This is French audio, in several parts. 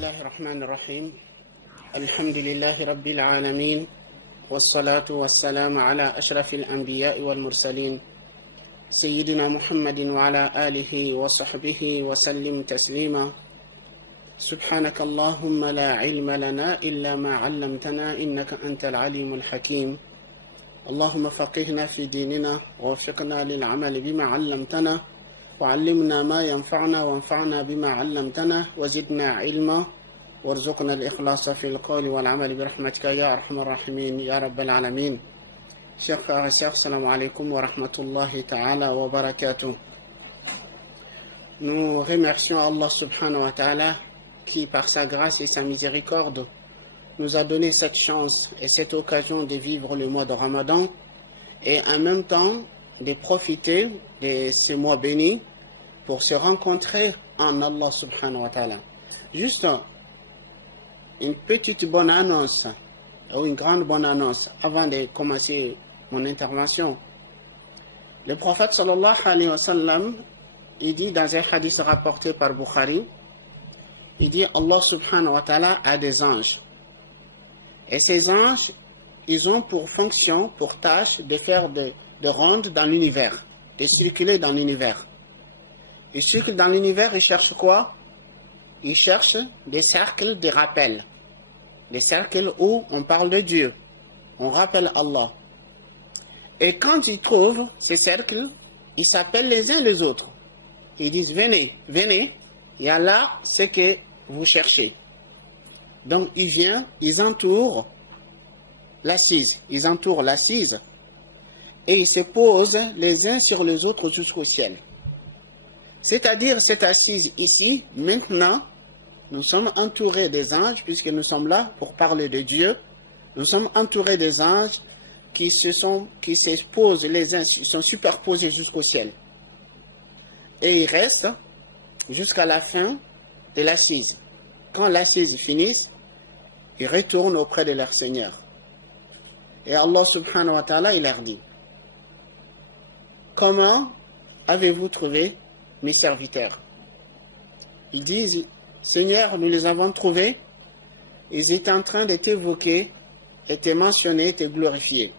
الله الرحمن الرحيم الحمد لله رب العالمين والصلاة والسلام على أشرف الأنبياء والمرسلين سيدنا محمد وعلى آله وصحبه وسلم تسليما سبحانك اللهم لا علم لنا إلا ما علمتنا إنك أنت العليم الحكيم اللهم فقهنا في ديننا ووفقنا للعمل بما علمتنا وعلمنا ما ينفعنا وانفعنا بما علمتنا وزدنا علما وارزقنا الإخلاص في القول والعمل برحمتك يا أرحم الراحمين يا رب العالمين. Chers frères et sœurs, salam alaikum wa rahmatullahi ta'ala wa barakatuh. Nous remercions Allah subhanahu wa ta'ala qui par sa grâce et sa miséricorde nous a donné cette chance et cette occasion de vivre le mois de Ramadan et en même temps de profiter de ces mois bénis pour se rencontrer en Allah subhanahu wa ta'ala. Juste une petite bonne annonce ou une grande bonne annonce avant de commencer mon intervention. Le prophète sallallahu alayhi wa sallam, il dit dans un hadith rapporté par Bukhari, il dit Allah subhanahu wa ta'ala a des anges. Et ces anges, ils ont pour fonction, pour tâche de faire de rondes dans l'univers, de circuler dans l'univers. Ils circulent dans l'univers, ils cherchent quoi? Ils cherchent des cercles de rappel. Des cercles où on parle de Dieu, on rappelle Allah. Et quand ils trouvent ces cercles, ils s'appellent les uns les autres. Ils disent, venez, venez, il y a là ce que vous cherchez. Donc ils viennent, ils entourent l'assise, et ils se posent les uns sur les autres jusqu'au ciel. C'est-à-dire cette assise ici, maintenant, nous sommes entourés des anges, puisque nous sommes là pour parler de Dieu. Nous sommes entourés des anges qui se posent les uns, ils sont superposés jusqu'au ciel. Et ils restent jusqu'à la fin de l'assise. Quand l'assise finisse, ils retournent auprès de leur Seigneur. Et Allah subhanahu wa ta'ala, il leur dit, comment avez-vous trouvé mes serviteurs? Ils disent, Seigneur, nous les avons trouvés, ils étaient en train de t'évoquer, et te mentionner, te glorifier.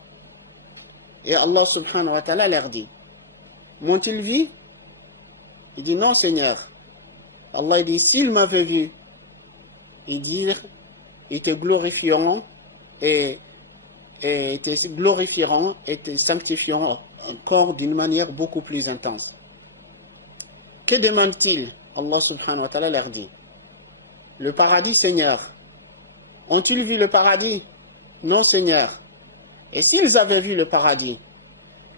Et Allah subhanahu wa ta'ala leur dit, m'ont-ils vu? Il dit, non Seigneur. Allah dit, s'ils m'avaient vu, ils te glorifieront et te sanctifieront encore d'une manière beaucoup plus intense. Que demande-t-il? Allah subhanahu wa ta'ala leur dit, le paradis Seigneur. Ont-ils vu le paradis? Non Seigneur. Et s'ils avaient vu le paradis,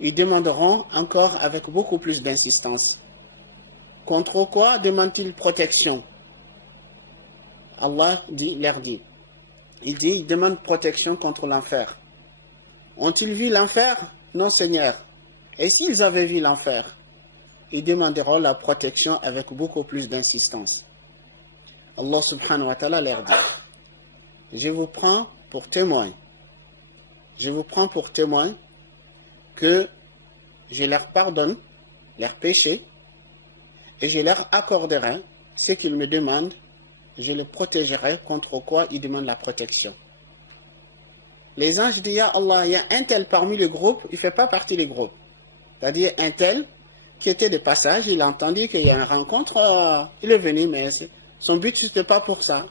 ils demanderont encore avec beaucoup plus d'insistance. Contre quoi demande-t-il protection? Allah leur dit, il demande protection contre l'enfer. Ont-ils vu l'enfer? Non Seigneur. Et s'ils avaient vu l'enfer, ils demanderont la protection avec beaucoup plus d'insistance. Allah subhanahu wa ta'ala leur dit, je vous prends pour témoin que je leur pardonne leurs péchés et je leur accorderai ce qu'ils me demandent, je les protégerai contre quoi ils demandent la protection. Les anges disent, ya Allah, il y a un tel parmi le groupe, il ne fait pas partie du groupe. C'est-à-dire un tel qui était de passage, il a entendu qu'il y a une rencontre, il est venu, mais son but ce n'était pas pour ça.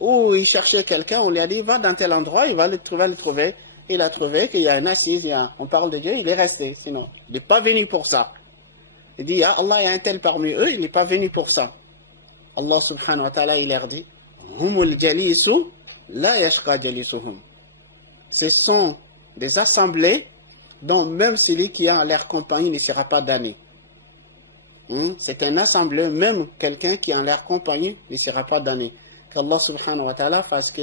Ou il cherchait quelqu'un, on lui a dit, va dans tel endroit, il va le trouver. Il a trouvé qu'il y a une assise, on parle de Dieu, il est resté. Sinon, il n'est pas venu pour ça. Il dit, ya Allah, il y a un tel parmi eux, il n'est pas venu pour ça. Allah subhanahu wa ta'ala, il leur dit, humul jalisu la yashqa jalisuhum. Ce sont des assemblées dont même celui qui a leur compagnie ne sera pas damné. C'est une assemblée, même quelqu'un qui a leur compagnie ne sera pas damné. Qu'Allah subhanahu wa ta'ala fasse que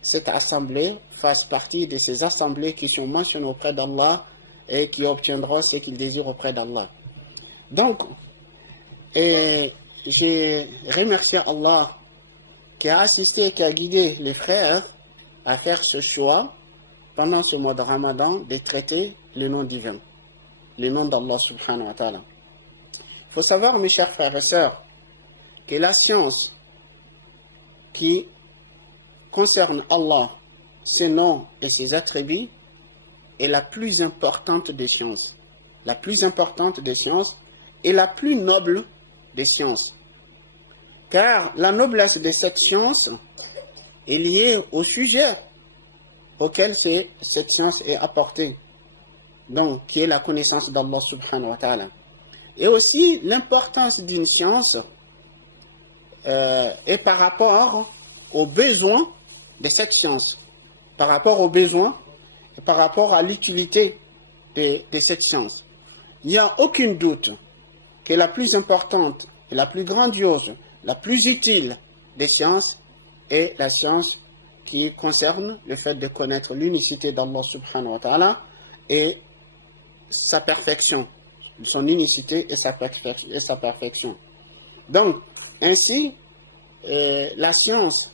cette assemblée fasse partie de ces assemblées qui sont mentionnées auprès d'Allah et qui obtiendront ce qu'ils désirent auprès d'Allah. Donc, j'ai remercié Allah qui a assisté et qui a guidé les frères à faire ce choix pendant ce mois de Ramadan de traiter le nom divin, le nom d'Allah subhanahu wa ta'ala. Il faut savoir, mes chers frères et sœurs, que la science qui concerne Allah, ses noms et ses attributs, est la plus importante des sciences. La plus importante des sciences et la plus noble des sciences. Car la noblesse de cette science est liée au sujet auquel cette science est apportée, donc qui est la connaissance d'Allah subhanahu wa ta'ala. Et aussi l'importance d'une science est par rapport aux besoins de cette science, par rapport aux besoins et par rapport à l'utilité de cette science. Il n'y a aucun doute que la plus importante et la plus grandiose, la plus utile des sciences est la science qui concerne le fait de connaître l'unicité d'Allah subhanahu wa ta'ala et sa perfection, son unicité et sa perfection. Donc, ainsi, la science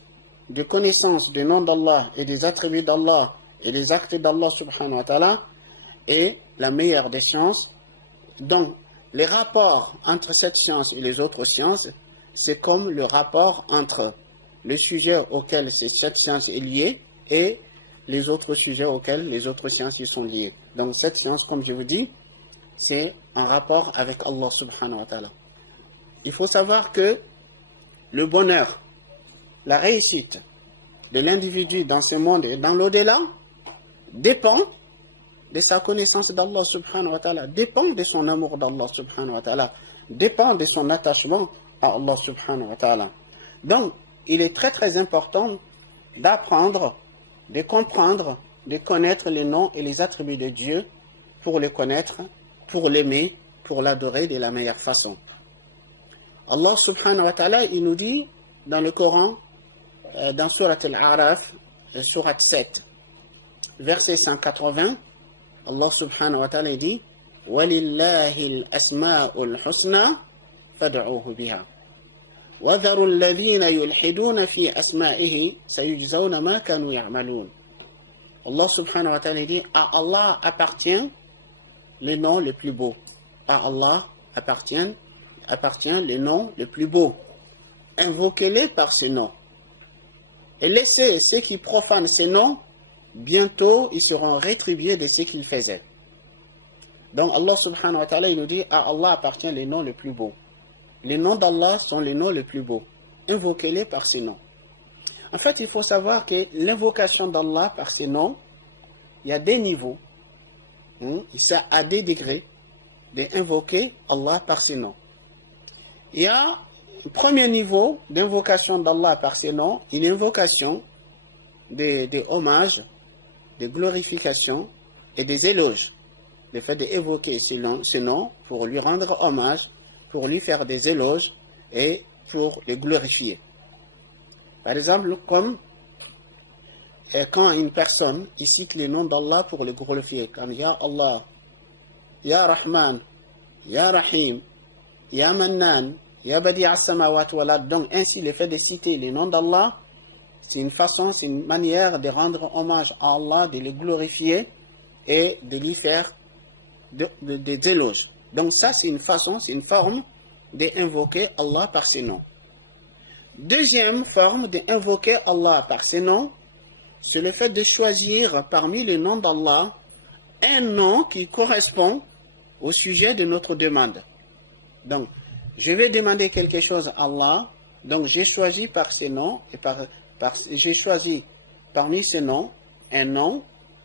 de connaissance du nom d'Allah et des attributs d'Allah et des actes d'Allah subhanahu wa ta'ala est la meilleure des sciences. Donc, les rapports entre cette science et les autres sciences, c'est comme le rapport entre le sujet auquel cette science est liée et les autres sujets auxquels les autres sciences y sont liées. Donc, cette science, comme je vous dis, c'est un rapport avec Allah subhanahu wa ta'ala. Il faut savoir que le bonheur, la réussite de l'individu dans ce monde et dans l'au-delà dépend de sa connaissance d'Allah subhanahu wa ta'ala, dépend de son amour d'Allah subhanahu wa ta'ala, dépend de son attachement à Allah subhanahu wa ta'ala. Donc, il est très très important d'apprendre, de comprendre, de connaître les noms et les attributs de Dieu pour le connaître, pour l'aimer, pour l'adorer de la meilleure façon. Allah subhanahu wa ta'ala, il nous dit dans le Coran, dans Surat Al-A'raf, Surat 7, verset 180, Allah subhanahu wa ta'ala dit وَلِلَّهِ الْأَسْمَاءُ الْحُسْنَى فَادْعُوهُ بِهَا وَذَرُوا الَّذِينَ يُلْحِدُونَ فِي أَسْمَائِهِ سَيُجْزَوْنَ مَا كَانُوا يَعْمَلُونَ. Allah subhanahu wa ta'ala dit à Allah appartient le nom le plus beau. À Allah appartient le nom le plus beau. Invoquez-les par ces noms. Et laissez ceux qui profanent ces noms, bientôt ils seront rétribués de ce qu'ils faisaient. Donc Allah subhanahu wa ta'ala il nous dit à Allah appartient le nom le plus beau. Les noms d'Allah sont les noms les plus beaux. Invoquez-les par ces noms. En fait, il faut savoir que l'invocation d'Allah par ces noms, il y a des niveaux. C'est à des degrés d'invoquer Allah par ses noms. Il y a le premier niveau d'invocation d'Allah par ses noms, une invocation des hommages, des glorifications et des éloges. Le fait d'évoquer ce nom pour lui rendre hommage, pour lui faire des éloges et pour le glorifier. Par exemple, comme quand une personne cite le nom d'Allah pour le glorifier, comme Ya Allah, Ya Rahman, Ya Rahim, Ya Mannan, Ya Badi'a as-samawat wal ard. Donc ainsi le fait de citer le nom d'Allah, c'est une façon, c'est une manière de rendre hommage à Allah, de le glorifier et de lui faire des éloges. Donc ça c'est une façon, c'est une forme d'invoquer Allah par ses noms. Deuxième forme d'invoquer Allah par ses noms, c'est le fait de choisir parmi les noms d'Allah un nom qui correspond au sujet de notre demande. Donc, je vais demander quelque chose à Allah, donc j'ai choisi par ces noms, et j'ai choisi parmi ces noms un nom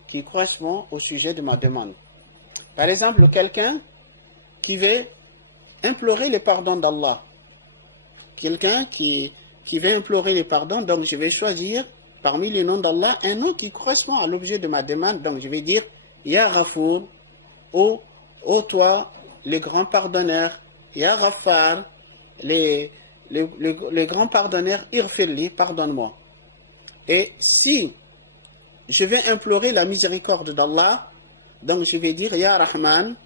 qui correspond au sujet de ma demande. Par exemple, quelqu'un qui veut implorer le pardon d'Allah. Quelqu'un qui veut implorer le pardon, donc je vais choisir parmi les noms d'Allah un nom qui correspond à l'objet de ma demande. Donc je vais dire Ya Ghafour, ô toi, le grand pardonneur, Ya Ghaffar, le grand pardonneur, Irfirli, pardonne-moi. Et si je vais implorer la miséricorde d'Allah, donc je vais dire Ya Rahman,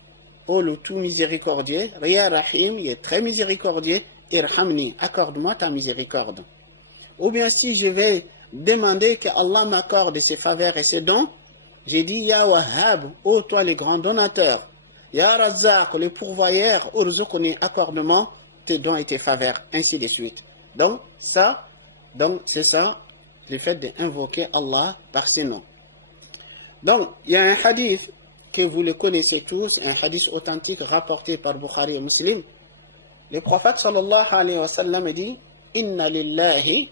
ô le tout miséricordieux, Ya Rahim, il est très miséricordieux, Irhamni, accorde-moi ta miséricorde. Ou bien si je vais demander que Allah m'accorde ses faveurs et ses dons, j'ai dit Ya Wahhab, ô toi le grand donateur, Ya Razzaq, le pourvoyeur, Urzuqni, accorde-moi tes dons et tes faveurs, ainsi de suite. Donc ça, Donc, c'est ça, le fait d'invoquer Allah par ses noms. Donc, il y a un hadith que vous le connaissez tous, un hadith authentique rapporté par Bukhari et Muslim. Le prophète sallallahu alayhi wa sallam dit Inna lillahi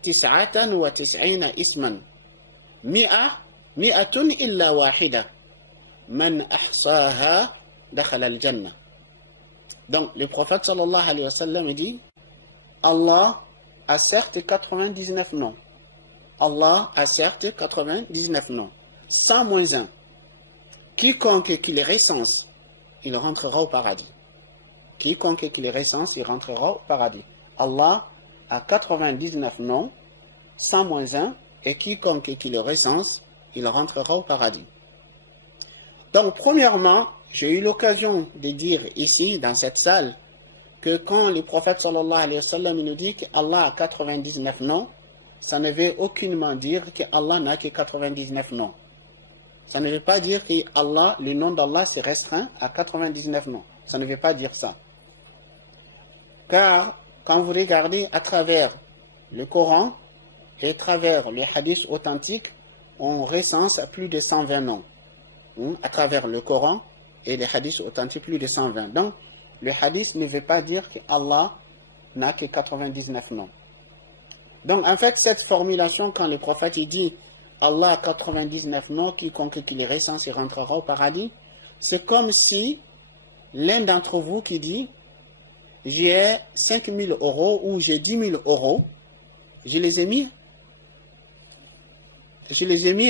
tis'atan wa tis'ina isman mi'atun illa wahida man ahsaha dakhala al-jannah. Donc le prophète sallallahu alayhi wa sallam dit Allah a certes 99 noms. Allah a certes 99 noms. 100 moins 1. Quiconque qui les recense, il rentrera au paradis. Quiconque qui les recense, il rentrera au paradis. Allah a 99 noms, 100 moins 1, et quiconque qui les recense, il rentrera au paradis. Donc, premièrement, j'ai eu l'occasion de dire ici, dans cette salle, que quand le prophète sallallahu alayhi wa sallam nous dit qu'Allah a 99 noms, ça ne veut aucunement dire qu'Allah n'a que 99 noms. Ça ne veut pas dire que Allah, le nom d'Allah s'est restreint à 99 noms. Ça ne veut pas dire ça. Car quand vous regardez à travers le Coran et à travers les hadiths authentiques, on recense plus de 120 noms. À travers le Coran et les hadiths authentiques, plus de 120. Donc, le hadith ne veut pas dire qu'Allah n'a que 99 noms. Donc, en fait, cette formulation, quand le prophète dit Allah a 99 noms, quiconque qui les recense, il rentrera au paradis, c'est comme si l'un d'entre vous qui dit j'ai 5 000 € ou j'ai 10 000 €, je les ai mis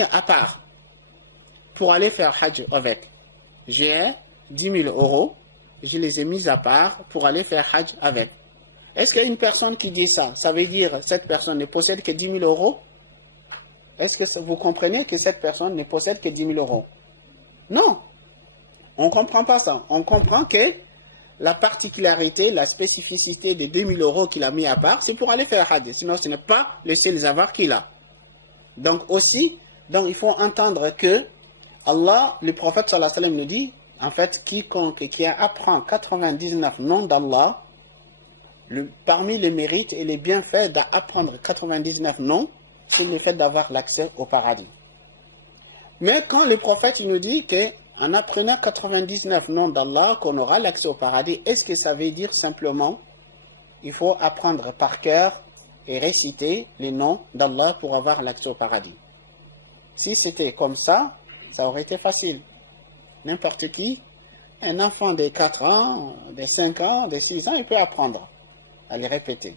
à part pour aller faire Hajj avec. J'ai 10 000 €, je les ai mis à part pour aller faire Hajj avec. Est-ce qu'il y a une personne qui dit ça? Ça veut dire que cette personne ne possède que 10 000 €? Est-ce que vous comprenez que cette personne ne possède que 10 000 €? Non. On ne comprend pas ça. On comprend que la particularité, la spécificité des 2 000 € qu'il a mis à part, c'est pour aller faire Hajj. Sinon, ce n'est pas le seul avoir qu'il a. Donc aussi, il faut entendre que Allah, le prophète sallallahu alayhi wa sallam nous dit, en fait, quiconque qui apprend 99 noms d'Allah, parmi les mérites et les bienfaits d'apprendre 99 noms, c'est le fait d'avoir l'accès au paradis. Mais quand le prophète nous dit qu'en apprenant 99 noms d'Allah, qu'on aura l'accès au paradis, est-ce que ça veut dire simplement il faut apprendre par cœur et réciter les noms d'Allah pour avoir l'accès au paradis? Si c'était comme ça, ça aurait été facile. N'importe qui, un enfant de 4 ans, de 5 ans, de 6 ans, il peut apprendre à les répéter.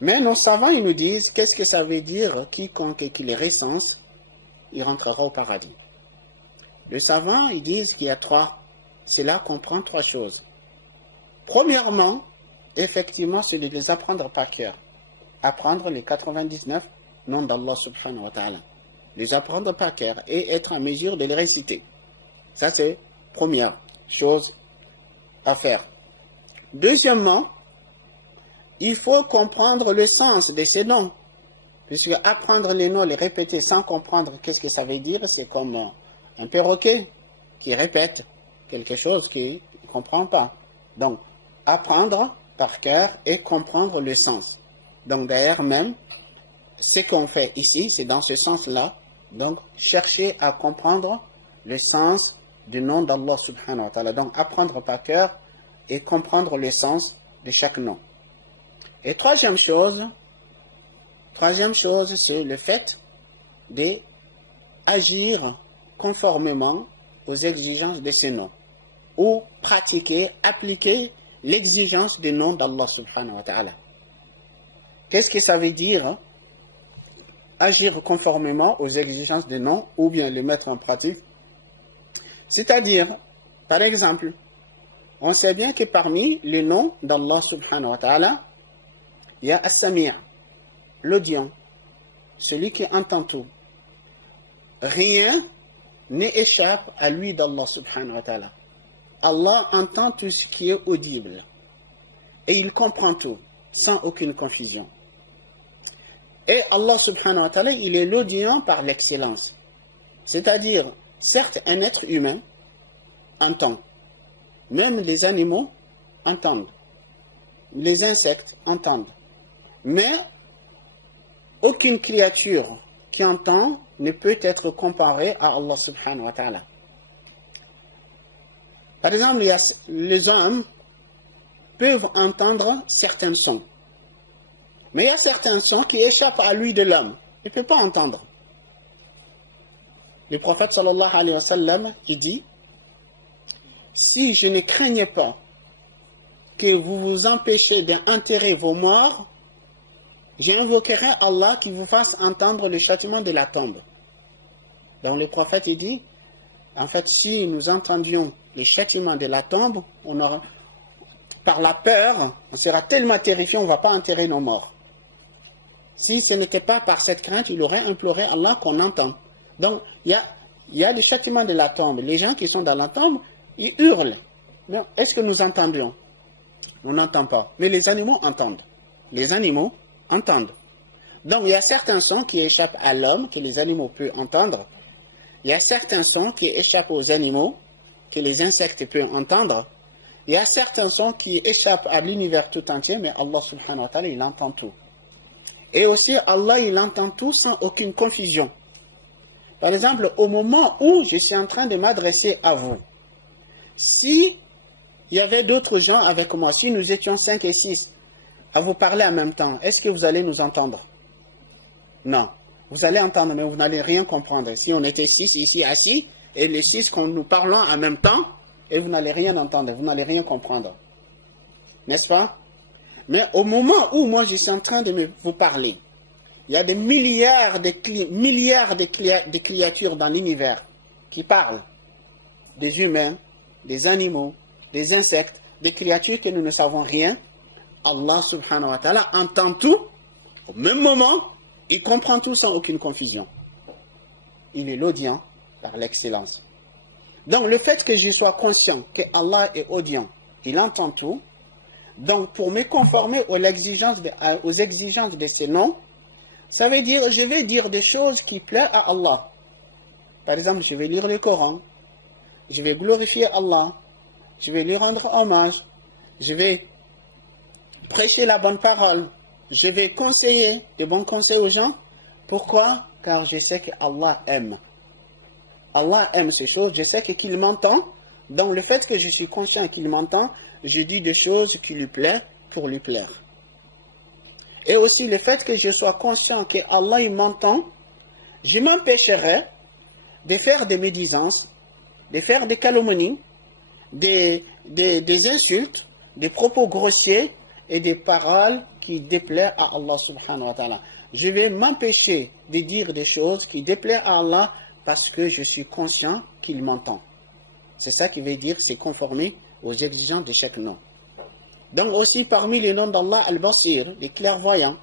Mais nos savants, ils nous disent, qu'est-ce que ça veut dire quiconque qui les recense, il rentrera au paradis. Les savants, ils disent qu'il y a cela comprend 3 choses. Premièrement, effectivement, c'est de les apprendre par cœur. Apprendre les 99 noms d'Allah subhanahu wa ta'ala. Les apprendre par cœur et être en mesure de les réciter. Ça, c'est première chose à faire. Deuxièmement, il faut comprendre le sens de ces noms. Puisque apprendre les noms, les répéter sans comprendre qu'est-ce que ça veut dire, c'est comme un perroquet qui répète quelque chose qu'il ne comprend pas. Donc, apprendre par cœur et comprendre le sens. Donc, d'ailleurs même, ce qu'on fait ici, c'est dans ce sens-là. Donc, chercher à comprendre le sens du nom d'Allah subhanahu wa ta'ala. Donc, apprendre par cœur et comprendre le sens de chaque nom. Et troisième chose, c'est le fait d'agir conformément aux exigences de ces noms. Ou pratiquer, appliquer l'exigence des noms d'Allah subhanahu wa ta'ala. Qu'est-ce que ça veut dire? Agir conformément aux exigences des noms ou bien les mettre en pratique. C'est-à-dire, par exemple, on sait bien que parmi les noms d'Allah subhanahu wa ta'ala, il y a As-Sami', l'audient, celui qui entend tout. Rien n'échappe à lui d'Allah subhanahu wa ta'ala. Allah entend tout ce qui est audible. Et il comprend tout, sans aucune confusion. Et Allah subhanahu wa ta'ala, il est l'audient par l'excellence. C'est-à-dire, certes, un être humain entend. Même les animaux entendent. Les insectes entendent. Mais aucune créature qui entend ne peut être comparée à Allah subhanahu wa ta'ala. Par exemple, les hommes peuvent entendre certains sons. Mais il y a certains sons qui échappent à l'ouïe de l'homme. Il ne peut pas entendre. Le prophète sallallahu alayhi wa sallam, il dit, si je ne craignais pas que vous vous empêchez d'enterrer vos morts, j'invoquerai Allah qui vous fasse entendre le châtiment de la tombe. Donc le prophète il dit, en fait, si nous entendions le châtiment de la tombe, on aura, par la peur, on sera tellement terrifié, on ne va pas enterrer nos morts. Si ce n'était pas par cette crainte, il aurait imploré Allah qu'on entende. Donc, il y a le châtiment de la tombe. Les gens qui sont dans la tombe, ils hurlent. Mais est-ce que nous entendions? On n'entend pas. Mais les animaux entendent. Les animaux entendent. Donc, il y a certains sons qui échappent à l'homme, que les animaux peuvent entendre. Il y a certains sons qui échappent aux animaux, que les insectes peuvent entendre. Il y a certains sons qui échappent à l'univers tout entier, mais Allah subhanahu wa ta'ala, il entend tout. Et aussi, Allah, il entend tout sans aucune confusion. Par exemple, au moment où je suis en train de m'adresser à vous, si il y avait d'autres gens avec moi, si nous étions 5 et 6 à vous parler en même temps, est-ce que vous allez nous entendre? Non. Vous allez entendre, mais vous n'allez rien comprendre. Si on était 6 ici assis, et les 6 qu'on nous parlons en même temps, et vous n'allez rien entendre, vous n'allez rien comprendre. N'est-ce pas? Mais au moment où moi je suis en train de vous parler, il y a des milliards de créatures dans l'univers qui parlent. Des humains, des animaux, des insectes, des créatures que nous ne savons rien. Allah subhanahu wa ta'ala entend tout au même moment, il comprend tout sans aucune confusion. Il est l'audient par l'excellence. Donc le fait que je sois conscient que Allah est audient, il entend tout. Donc pour me conformer aux exigences de ces noms, ça veut dire je vais dire des choses qui plaisent à Allah. Par exemple, je vais lire le Coran, je vais glorifier Allah, je vais lui rendre hommage, je vais prêcher la bonne parole, je vais conseiller de bons conseils aux gens. Pourquoi? Car je sais que Allah aime. Allah aime ces choses, je sais qu'il m'entend. Donc le fait que je suis conscient qu'il m'entend, je dis des choses qui lui plaisent pour lui plaire. Et aussi le fait que je sois conscient que Allah il m'entend, je m'empêcherai de faire des médisances, de faire des calomnies, des insultes, des propos grossiers et des paroles qui déplaisent à Allah subhanahu wa ta'ala. Je vais m'empêcher de dire des choses qui déplaisent à Allah parce que je suis conscient qu'il m'entend. C'est ça qui veut dire c'est conformer aux exigences de chaque nom. Donc aussi parmi les noms d'Allah, Al-Basir, les clairvoyants,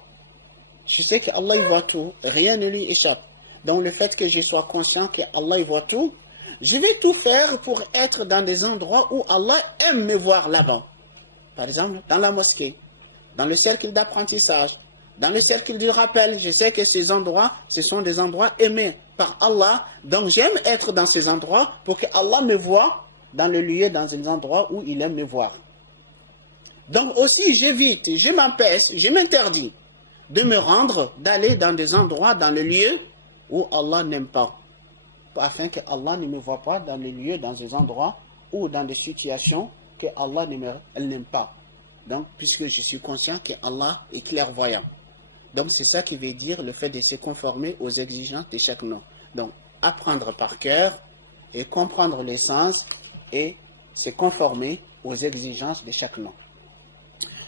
je sais qu'Allah il voit tout, rien ne lui échappe. Donc le fait que je sois conscient qu'Allah il voit tout, je vais tout faire pour être dans des endroits où Allah aime me voir là-bas. Par exemple, dans la mosquée, dans le cercle d'apprentissage, dans le cercle du rappel, je sais que ces endroits, ce sont des endroits aimés par Allah. Donc j'aime être dans ces endroits pour que Allah me voie dans le lieu, dans un endroit où il aime me voir. Donc aussi j'évite, je m'empêche, je m'interdis de me rendre, d'aller dans des endroits, dans le lieu où Allah n'aime pas. Afin que Allah ne me voie pas dans les lieux, dans des endroits ou dans des situations que Allah n'aime pas. Donc, puisque je suis conscient que Allah est clairvoyant. Donc, c'est ça qui veut dire le fait de se conformer aux exigences de chaque nom. Donc, apprendre par cœur et comprendre les sens et se conformer aux exigences de chaque nom.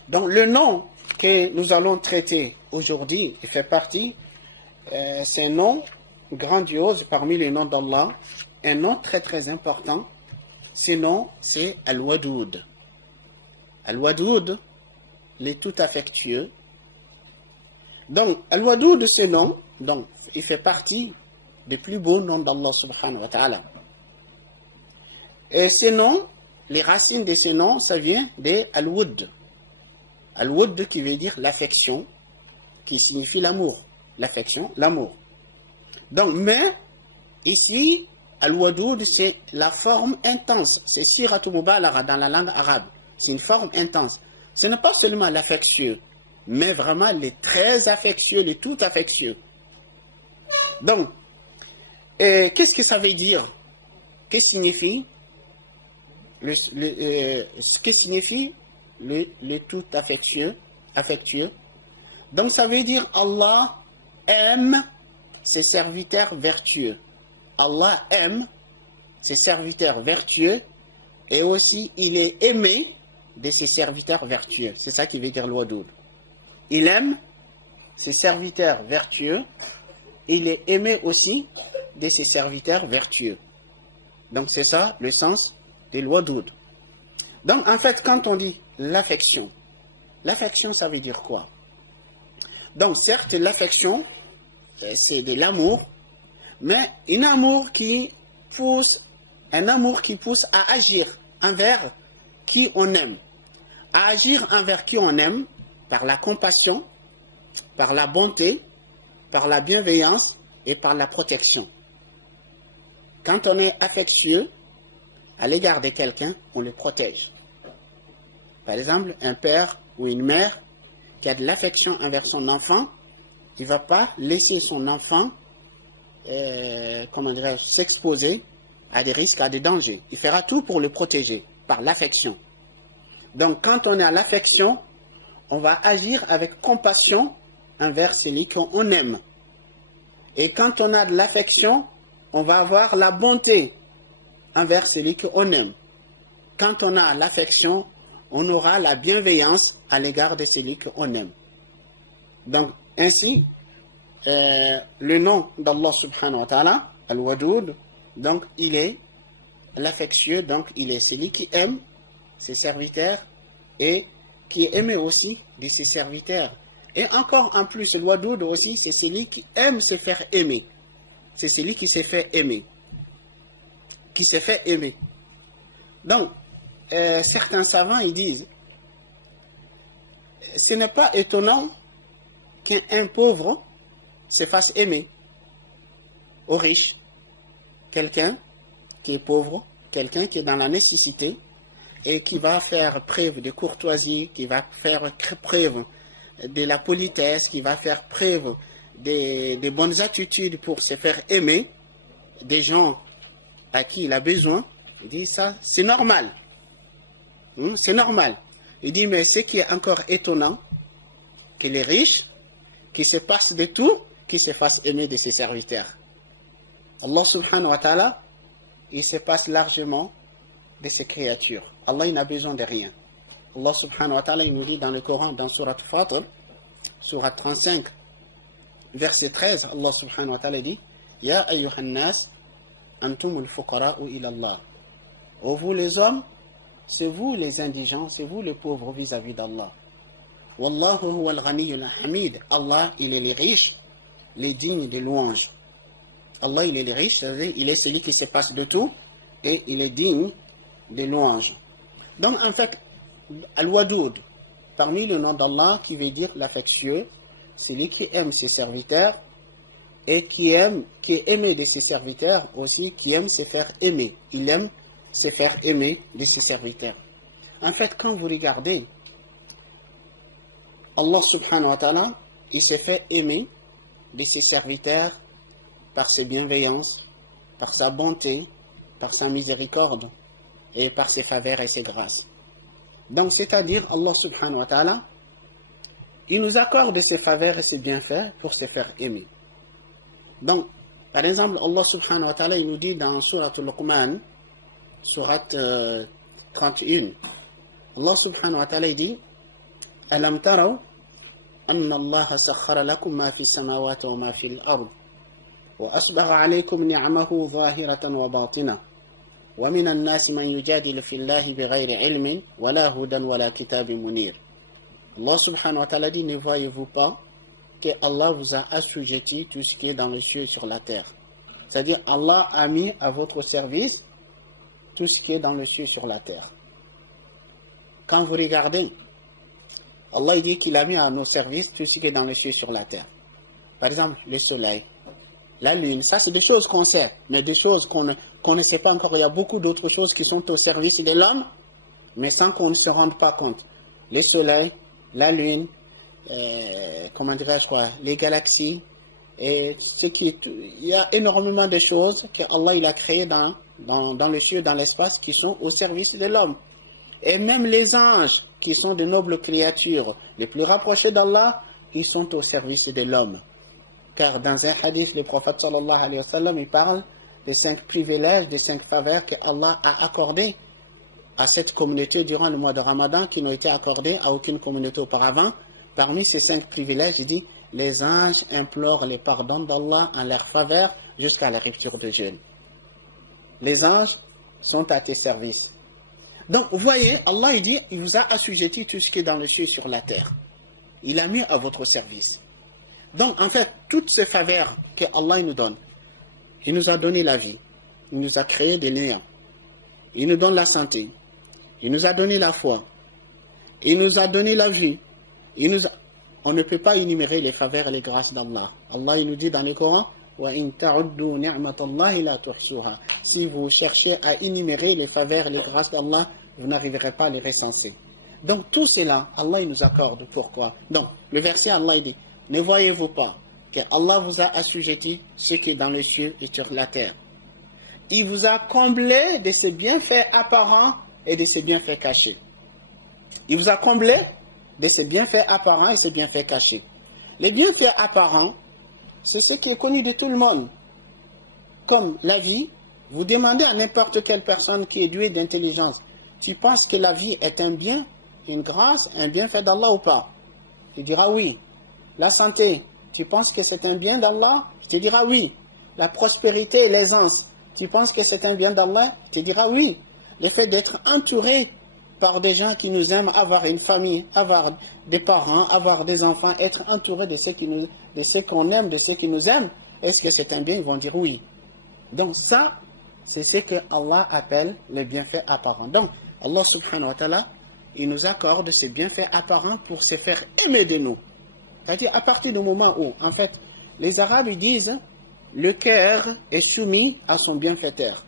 Donc, le nom que nous allons traiter aujourd'hui, il fait partie, c'est un nom grandiose parmi les noms d'Allah, un nom très très important. Ce nom, c'est Al-Wadoud. Al-Wadoud, les tout affectueux. Donc, Al-Wadoud, ce nom, donc, il fait partie des plus beaux noms d'Allah subhanahu wa ta'ala. Et ces noms, les racines de ces noms, ça vient de Al-Wud. Al-Wud qui veut dire l'affection, qui signifie l'amour. L'affection, l'amour. Donc, mais, ici, Al-Wadoud, c'est la forme intense. C'est Siratu Mubalara dans la langue arabe. C'est une forme intense. Ce n'est pas seulement l'affectueux, mais vraiment les très affectueux, les tout affectueux. Donc, qu'est-ce que ça veut dire? Qu'est-ce que signifie ce que signifie le tout affectueux? Donc, ça veut dire Allah aime ses serviteurs vertueux. Allah aime ses serviteurs vertueux et aussi il est aimé de ses serviteurs vertueux. C'est ça qui veut dire l'Wadoud. Il aime ses serviteurs vertueux. Il est aimé aussi de ses serviteurs vertueux. Donc c'est ça le sens de l'Wadoud. Donc en fait quand on dit l'affection ça veut dire quoi? Donc certes l'affection c'est de l'amour, mais un amour qui pousse à agir envers qui on aime. À agir envers qui on aime par la compassion, par la bonté, par la bienveillance et par la protection. Quand on est affectueux à l'égard de quelqu'un, on le protège. Par exemple, un père ou une mère qui a de l'affection envers son enfant, il ne va pas laisser son enfant s'exposer à des risques, à des dangers. Il fera tout pour le protéger par l'affection. Donc quand on est à l'affection, on va agir avec compassion envers celui qu'on aime. Et quand on a de l'affection, on va avoir la bonté envers celui qu'on aime. Quand on a l'affection, on aura la bienveillance à l'égard de celui qu'on aime. Donc, ainsi, le nom d'Allah subhanahu wa ta'ala, Al-Wadoud, donc il est l'affectueux, donc il est celui qui aime ses serviteurs et qui est aimé aussi de ses serviteurs. Et encore en plus, le Wadoud aussi, c'est celui qui aime se faire aimer. C'est celui qui s'est fait aimer. Qui s'est fait aimer. Donc, certains savants, ils disent, ce n'est pas étonnant qu'un pauvre se fasse aimer au riche. Quelqu'un qui est pauvre, quelqu'un qui est dans la nécessité et qui va faire preuve de courtoisie, qui va faire preuve de la politesse, qui va faire preuve des bonnes attitudes pour se faire aimer des gens à qui il a besoin. Il dit ça, c'est normal. C'est normal. Il dit, mais ce qui est encore étonnant, que les riches, qui se passent de tout, qui se fassent aimer de ses serviteurs. Allah subhanahu wa ta'ala, il se passe largement de ses créatures. Allah, il n'a besoin de rien. Allah subhanahu wa ta'ala, il nous dit dans le Coran, dans Surat Fatir, Surat 35, verset 13, Allah subhanahu wa ta'ala dit, Ya ayyuhan nas, antumul fuqara'u ila Allah. Ô vous les hommes, c'est vous les indigents, c'est vous les pauvres vis-à-vis d'Allah. Wallahu huwa al-ghaniyyul hamid. Allah, il est les riches, les dignes des louanges. Allah, il est les riches, c'est-à-dire il est celui qui se passe de tout et il est digne des louanges. Donc en fait, Al-Wadoud, parmi le nom d'Allah qui veut dire l'affectueux, c'est lui qui aime ses serviteurs et qui est aimé de ses serviteurs aussi, qui aime se faire aimer. Il aime se faire aimer de ses serviteurs. En fait, quand vous regardez, Allah subhanahu wa ta'ala, il se fait aimer de ses serviteurs par ses bienveillances, par sa bonté, par sa miséricorde et par ses faveurs et ses grâces. Donc, c'est-à-dire, Allah subhanahu wa ta'ala, il nous accorde ses faveurs et ses bienfaits pour se faire aimer. Donc, par exemple, Allah subhanahu wa ta'ala, il nous dit dans Surat Al-Luqman, Surat 31, Allah subhanahu wa ta'ala, il dit, Alam taraw, anna Allah sakhara lakum ma fi samawati wa ma fi al-ard, wa asbagha alaykum ni'amahu zahiratan wa batina. ومن الناس من يجادل في الله بغير علم ولا هدى ولا كتاب منير. Allah subhanahu wa ta'ala dit, ne voyez-vous pas que Allah vous a assujetti tout ce qui est dans le ciel et sur la terre. C'est-à-dire Allah a mis à votre service tout ce qui est dans le ciel et sur la terre. Quand vous regardez, Allah dit qu'il a mis à nos services tout ce qui est dans le ciel et sur la terre. Par exemple, le soleil, la lune, ça c'est des choses qu'on sait, mais des choses qu'on ne sait pas encore. Il y a beaucoup d'autres choses qui sont au service de l'homme, mais sans qu'on ne se rende pas compte. Le soleil, la lune, comment dirais-je quoi, les galaxies, et il y a énormément de choses que Allah il a créées dans le ciel, dans l'espace, qui sont au service de l'homme. Et même les anges, qui sont de nobles créatures, les plus rapprochés d'Allah, ils sont au service de l'homme. Car dans un hadith, le prophète sallallahu alayhi wa sallam, il parle des 5 privilèges, des 5 faveurs que Allah a accordées à cette communauté durant le mois de Ramadan, qui n'ont été accordées à aucune communauté auparavant. Parmi ces 5 privilèges, il dit, les anges implorent les pardons d'Allah en leur faveur jusqu'à la rupture de jeûne. Les anges sont à tes services. Donc, vous voyez, Allah il dit, il vous a assujetti tout ce qui est dans le ciel et sur la terre. Il a mis à votre service. Donc, en fait, toutes ces faveurs que Allah nous donne, il nous a donné la vie, il nous a créé des liens, il nous donne la santé, il nous a donné la foi, il nous a donné la vie, on ne peut pas énumérer les faveurs et les grâces d'Allah. Allah il nous dit dans le Coran, si vous cherchez à énumérer les faveurs et les grâces d'Allah, vous n'arriverez pas à les recenser. Donc tout cela, Allah il nous accorde. Pourquoi? Donc le verset Allah il dit, ne voyez-vous pas que Allah vous a assujetti ce qui est dans les cieux et sur la terre. Il vous a comblé de ses bienfaits apparents et de ses bienfaits cachés. Il vous a comblé de ses bienfaits apparents et ses bienfaits cachés. Les bienfaits apparents, c'est ce qui est connu de tout le monde. Comme la vie, vous demandez à n'importe quelle personne qui est douée d'intelligence, tu penses que la vie est un bien, une grâce, un bienfait d'Allah ou pas? Tu diras oui. La santé, tu penses que c'est un bien d'Allah? Tu diras oui. La prospérité et l'aisance, tu penses que c'est un bien d'Allah? Tu diras oui. Le fait d'être entouré par des gens qui nous aiment, avoir une famille, avoir des parents, avoir des enfants, être entouré de ceux qu'on aime, de ceux qui nous aiment, est-ce que c'est un bien? Ils vont dire oui. Donc ça, c'est ce que Allah appelle les bienfaits apparents. Donc Allah subhanahu wa ta'ala, il nous accorde ces bienfaits apparents pour se faire aimer de nous. C'est-à-dire à partir du moment où, en fait, les Arabes ils disent, le cœur est soumis à son bienfaiteur.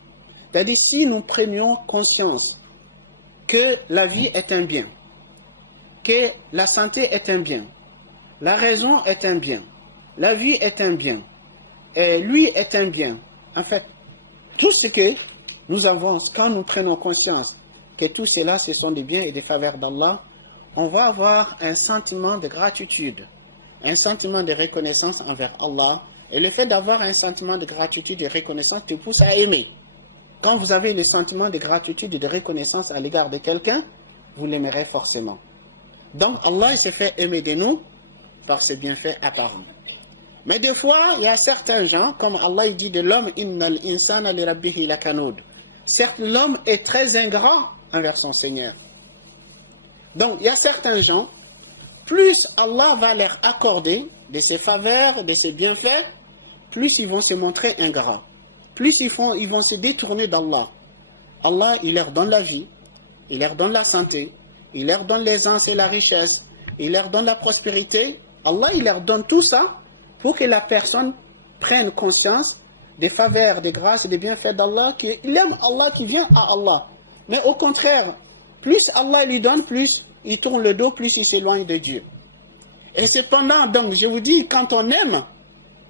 C'est-à-dire si nous prenions conscience que la vie est un bien, que la santé est un bien, la raison est un bien, la vie est un bien, et lui est un bien. En fait, tout ce que nous avons, quand nous prenons conscience que tout cela, ce sont des biens et des faveurs d'Allah, on va avoir un sentiment de gratitude, un sentiment de reconnaissance envers Allah. Et le fait d'avoir un sentiment de gratitude et de reconnaissance te pousse à aimer. Quand vous avez le sentiment de gratitude et de reconnaissance à l'égard de quelqu'un, vous l'aimerez forcément. Donc Allah il se fait aimer de nous par ses bienfaits apparents. Mais des fois, il y a certains gens, comme Allah il dit de l'homme, innal insana li rabbihi lakanud. Certes, l'homme est très ingrat envers son Seigneur. Donc, il y a certains gens, plus Allah va leur accorder de ses faveurs, de ses bienfaits, plus ils vont se montrer ingrats. Plus ils vont se détourner d'Allah. Allah, il leur donne la vie, il leur donne la santé, il leur donne l'aisance et la richesse, il leur donne la prospérité. Allah, il leur donne tout ça pour que la personne prenne conscience des faveurs, des grâces et des bienfaits d'Allah, qu'il aime Allah, qui vient à Allah. Mais au contraire, plus Allah lui donne, plus il tourne le dos, plus il s'éloigne de Dieu. Et cependant, donc, je vous dis, quand on aime,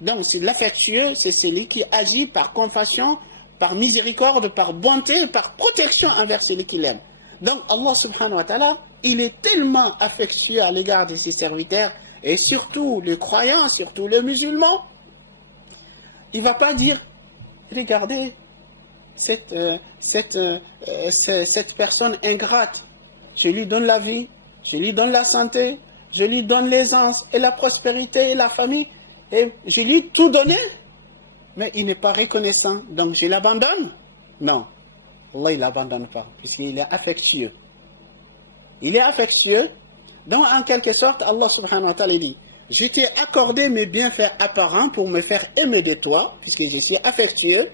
donc c'est l'affectueux, c'est celui qui agit par compassion, par miséricorde, par bonté, par protection envers celui qu'il aime. Donc Allah subhanahu wa ta'ala, il est tellement affectueux à l'égard de ses serviteurs, et surtout les croyants, surtout les musulmans. Il ne va pas dire, regardez, cette personne ingrate, je lui donne la vie, je lui donne la santé, je lui donne l'aisance et la prospérité et la famille, et je lui ai tout donné, mais il n'est pas reconnaissant, donc je l'abandonne. Non, Allah il ne l'abandonne pas, puisqu'il est affectueux. Il est affectueux, donc en quelque sorte, Allah subhanahu wa ta'ala dit, je t'ai accordé mes bienfaits apparents pour me faire aimer de toi, puisque je suis affectueux.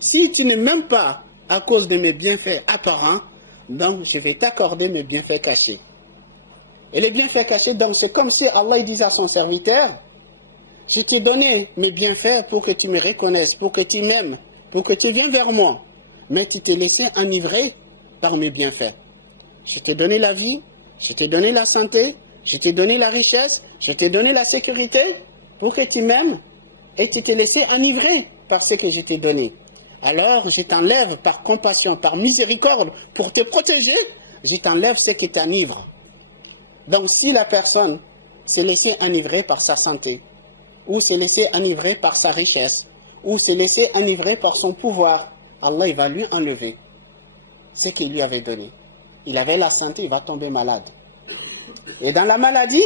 Si tu ne m'aimes pas à cause de mes bienfaits apparents, donc je vais t'accorder mes bienfaits cachés. Et les bienfaits cachés, donc c'est comme si Allah disait à son serviteur, je t'ai donné mes bienfaits pour que tu me reconnaisses, pour que tu m'aimes, pour que tu viennes vers moi. Mais tu t'es laissé enivrer par mes bienfaits. Je t'ai donné la vie, je t'ai donné la santé, Je t'ai donné la richesse, je t'ai donné la sécurité pour que tu m'aimes et tu t'es laissé enivrer par ce que je t'ai donné. Alors, je t'enlève par compassion, par miséricorde, pour te protéger, je t'enlève ce qui t'enivre. Donc, si la personne s'est laissée enivrer par sa santé, ou s'est laissée enivrer par sa richesse, ou s'est laissée enivrer par son pouvoir, Allah il va lui enlever ce qu'il lui avait donné. Il avait la santé, il va tomber malade. Et dans la maladie,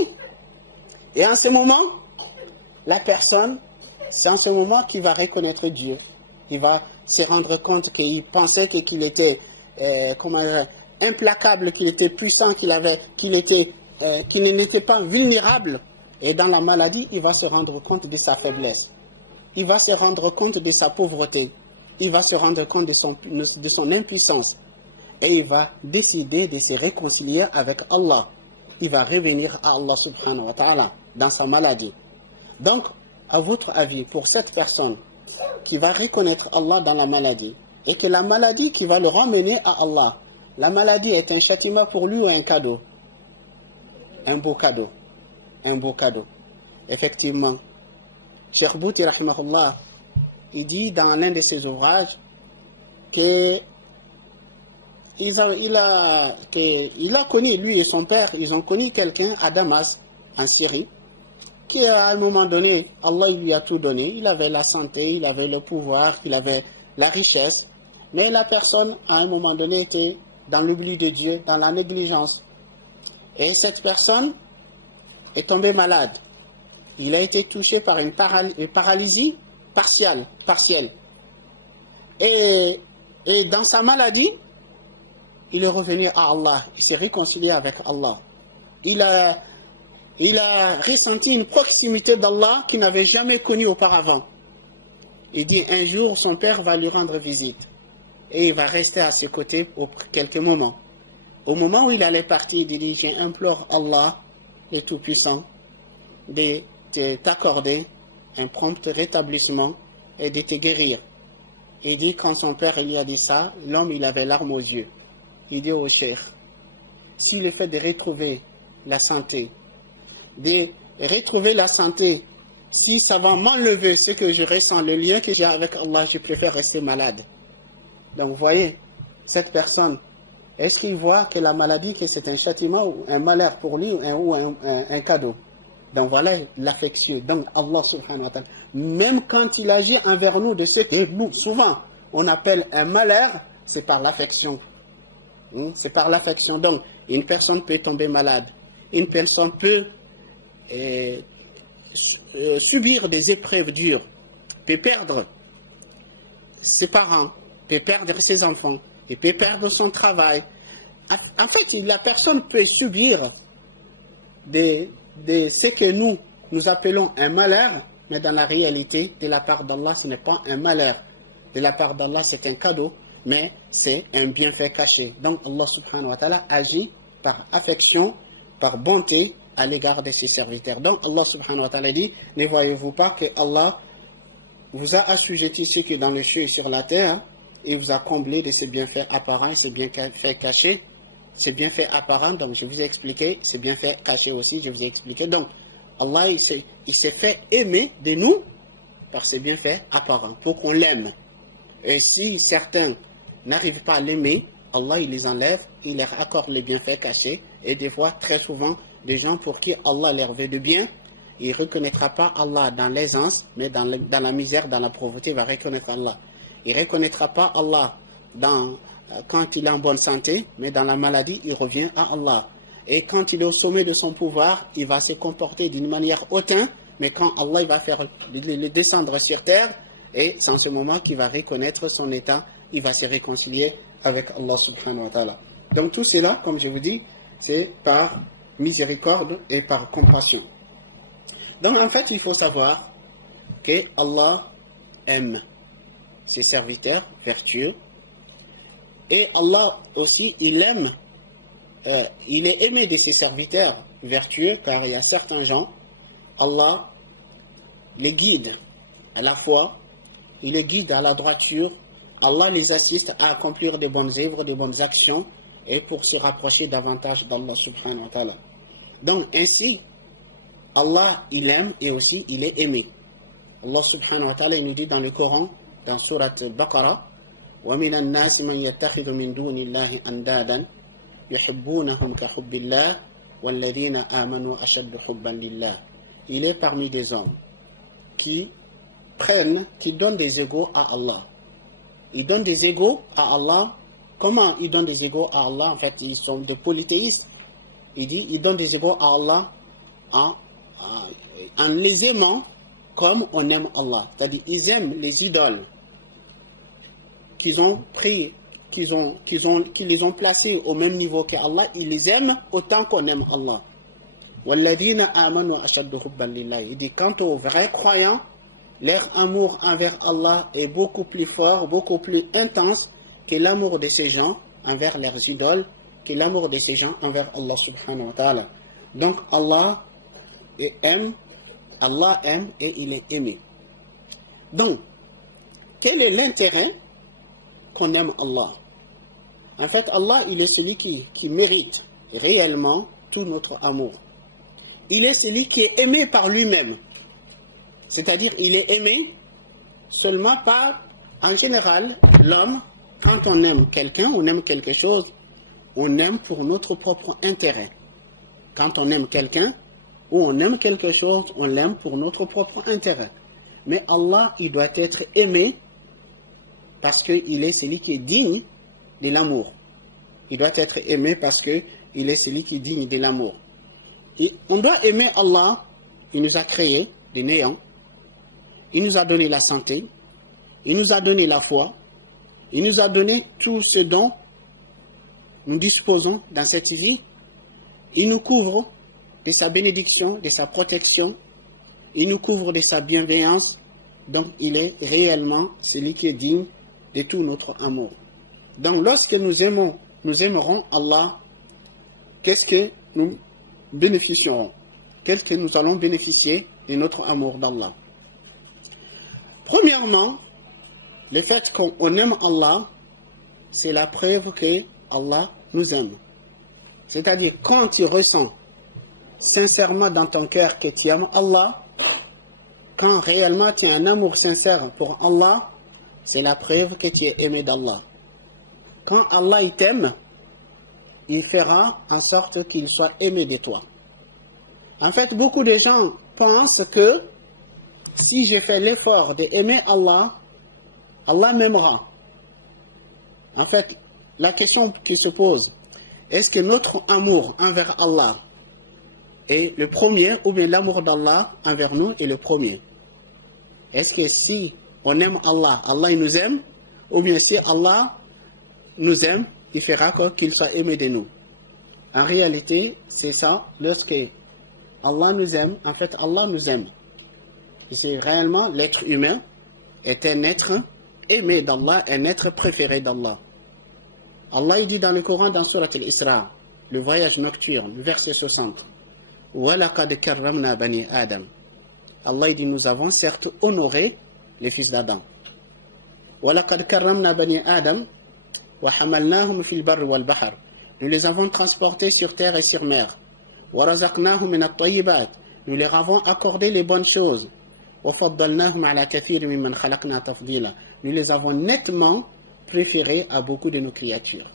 et en ce moment, la personne, c'est en ce moment qu'il va reconnaître Dieu. Il va se rendre compte qu'il pensait qu'il était implacable, qu'il était puissant, qu'il n'était pas vulnérable. Et dans la maladie, il va se rendre compte de sa faiblesse. Il va se rendre compte de sa pauvreté. Il va se rendre compte de son impuissance. Et il va décider de se réconcilier avec Allah. Il va revenir à Allah subhanahu wa ta'ala dans sa maladie. Donc, à votre avis, pour cette personne qui va reconnaître Allah dans la maladie, et que la maladie qui va le ramener à Allah, la maladie est un châtiment pour lui ou un cadeau? Un beau cadeau. Un beau cadeau. Effectivement. Cheikh Bouti, rahimahullah, il dit dans l'un de ses ouvrages que il a connu, lui et son père, ils ont connu quelqu'un à Damas, en Syrie, qui à un moment donné, Allah lui a tout donné. Il avait la santé, il avait le pouvoir, il avait la richesse. Mais la personne, à un moment donné, était dans l'oubli de Dieu, dans la négligence. Et cette personne est tombée malade. Il a été touché par une paralysie partielle. Et dans sa maladie, il est revenu à Allah. Il s'est réconcilié avec Allah. Il a ressenti une proximité d'Allah qu'il n'avait jamais connue auparavant. Il dit un jour, son père va lui rendre visite. Et il va rester à ses côtés pour quelques moments. Au moment où il allait partir, il dit, j'implore Allah, le Tout-Puissant, de t'accorder un prompt rétablissement et de te guérir. Il dit, quand son père lui a dit ça, l'homme il avait larmes aux yeux. Il dit au cheikh, si le fait de retrouver la santé, si ça va m'enlever ce que je ressens, le lien que j'ai avec Allah, je préfère rester malade. Donc vous voyez, cette personne, est-ce qu'il voit que la maladie, que c'est un châtiment ou un malheur pour lui ou un cadeau? Donc voilà l'affection. Donc Allah subhanahu wa ta'ala, même quand il agit envers nous de ce que nous, souvent, on appelle un malheur, c'est par l'affection. C'est par l'affection. Donc, une personne peut tomber malade. Une personne peut subir des épreuves dures, peut perdre ses parents, peut perdre ses enfants, et peut perdre son travail. En fait, la personne peut subir ce que nous appelons un malheur, mais dans la réalité, de la part d'Allah, ce n'est pas un malheur. De la part d'Allah, c'est un cadeau, mais c'est un bienfait caché. Donc Allah subhanahu wa ta'ala agit par affection, par bonté à l'égard de ses serviteurs. Donc Allah subhanahu wa ta'ala dit, ne voyez-vous pas que Allah vous a assujetti ce qui est dans le ciel et sur la terre, et vous a comblé de ses bienfaits apparents et ses bienfaits cachés. Ses bienfaits apparents, donc je vous ai expliqué, ses bienfaits cachés aussi, je vous ai expliqué. Donc Allah il s'est fait aimer de nous par ses bienfaits apparents, pour qu'on l'aime. Et si certains n'arrivent pas à l'aimer, Allah il les enlève, il leur accorde les bienfaits cachés. Et des fois, très souvent, des gens pour qui Allah leur veut de bien, il ne reconnaîtra pas Allah dans l'aisance, mais dans la misère, dans la pauvreté, il va reconnaître Allah. Il ne reconnaîtra pas Allah quand il est en bonne santé, mais dans la maladie, il revient à Allah. Et quand il est au sommet de son pouvoir, il va se comporter d'une manière hautaine, mais quand Allah il va faire le descendre sur terre, et c'est en ce moment qu'il va reconnaître son état, il va se réconcilier avec Allah subhanahu wa ta'ala. Donc tout cela, comme je vous dis, c'est par miséricorde et par compassion. Donc en fait, il faut savoir que Allah aime ses serviteurs vertueux, et Allah aussi, il est aimé de ses serviteurs vertueux, car il y a certains gens, Allah les guide à la foi, il les guide à la droiture, Allah les assiste à accomplir de bonnes œuvres, de bonnes actions, et pour se rapprocher davantage d'Allah subhanahu wa ta'ala. Donc ainsi, Allah, il aime et aussi il est aimé. Allah subhanahu wa ta'ala, il nous dit dans le Coran, dans Surat Baqarah, وَمِنَ النَّاسِ مَنْ يَتَّخِذُ مِنْ دُونِ اللَّهِ أَنْدَادًا يُحِبُّونَهُمْ كَحُبِّ اللَّهِ وَالَّذِينَ آمَنُوا أَشَدُّ حُبًّا لِلَّهِ. Il est parmi des hommes qui donnent des égaux à Allah. Ils donnent des égaux à Allah. Comment ils donnent des égaux à Allah? En fait, ils sont des polythéistes. Il dit, ils donnent des égaux à Allah en les aimant comme on aime Allah. C'est-à-dire, ils aiment les idoles qu'ils ont pris, qu'ils les ont placés au même niveau qu'Allah. Ils les aiment autant qu'on aime Allah. وَالَّذِينَ آمَنُوا أَشَدُّ حُبًّا لِلَّهِ. Il dit, quant aux vrais croyants, leur amour envers Allah est beaucoup plus fort, beaucoup plus intense que l'amour de ces gens envers leurs idoles, que l'amour de ces gens envers Allah subhanahu wa ta'ala. Donc Allah aime et il est aimé. Donc, quel est l'intérêt qu'on aime Allah? En fait, Allah, il est celui qui mérite réellement tout notre amour. Il est celui qui est aimé par lui-même. C'est-à-dire, il est aimé seulement par, en général, l'homme, quand on aime quelqu'un, on aime quelque chose, on aime pour notre propre intérêt. Quand on aime quelqu'un, ou on aime quelque chose, on l'aime pour notre propre intérêt. Mais Allah, il doit être aimé parce qu'il est celui qui est digne de l'amour. Il doit être aimé parce qu'il est celui qui est digne de l'amour. Et on doit aimer Allah. Il nous a créés des néants. Il nous a donné la santé. Il nous a donné la foi. Il nous a donné tout ce dont nous disposons dans cette vie. Il nous couvre de sa bénédiction, de sa protection. Il nous couvre de sa bienveillance. Donc, il est réellement celui qui est digne de tout notre amour. Donc, lorsque nous aimerons Allah, qu'est-ce que nous bénéficierons? Qu'est-ce que nous allons bénéficier de notre amour d'Allah? Premièrement, le fait qu'on aime Allah, c'est la preuve que Allah nous aime. C'est-à-dire, quand tu ressens sincèrement dans ton cœur que tu aimes Allah, quand réellement tu as un amour sincère pour Allah, c'est la preuve que tu es aimé d'Allah. Quand Allah il t'aime, il fera en sorte qu'il soit aimé de toi. En fait, beaucoup de gens pensent que si j'ai fait l'effort d'aimer Allah, Allah m'aimera. En fait, la question qui se pose, est-ce que notre amour envers Allah est le premier, ou bien l'amour d'Allah envers nous est le premier? Est-ce que si on aime Allah, Allah il nous aime, ou bien si Allah nous aime, il fera qu'il soit aimé de nous? En réalité, c'est ça. Lorsque Allah nous aime, en fait, Allah nous aime. C'est réellement l'être humain est un être aimé d'Allah, un être préféré d'Allah. Allah il dit dans le Coran, dans Surat Al-Isra, le voyage nocturne, le verset 60, وَلَقَدْ كَرَّمْنَا بَنِي آدَمَ. Allah il dit, nous avons certes honoré les fils d'Adam. وَلَقَدْ كَرَّمْنَا بَنِي آدَمَ وَحَمَلْنَاهُمْ فِي الْبَرِّ وَالْبَحْرِ. Nous les avons transportés sur terre et sur mer. وَرَزَقْنَاهُمْ مِنَ الطَّيِّبَاتِ. Nous leur avons accordé les bonnes choses. وَفَضَّلْنَاهُمْ عَلَى كَثِيرٍ مِّمَّنْ خَلَقْنَا تَفْضِيلًا. Nous les avons nettement préférés à beaucoup de nos créatures.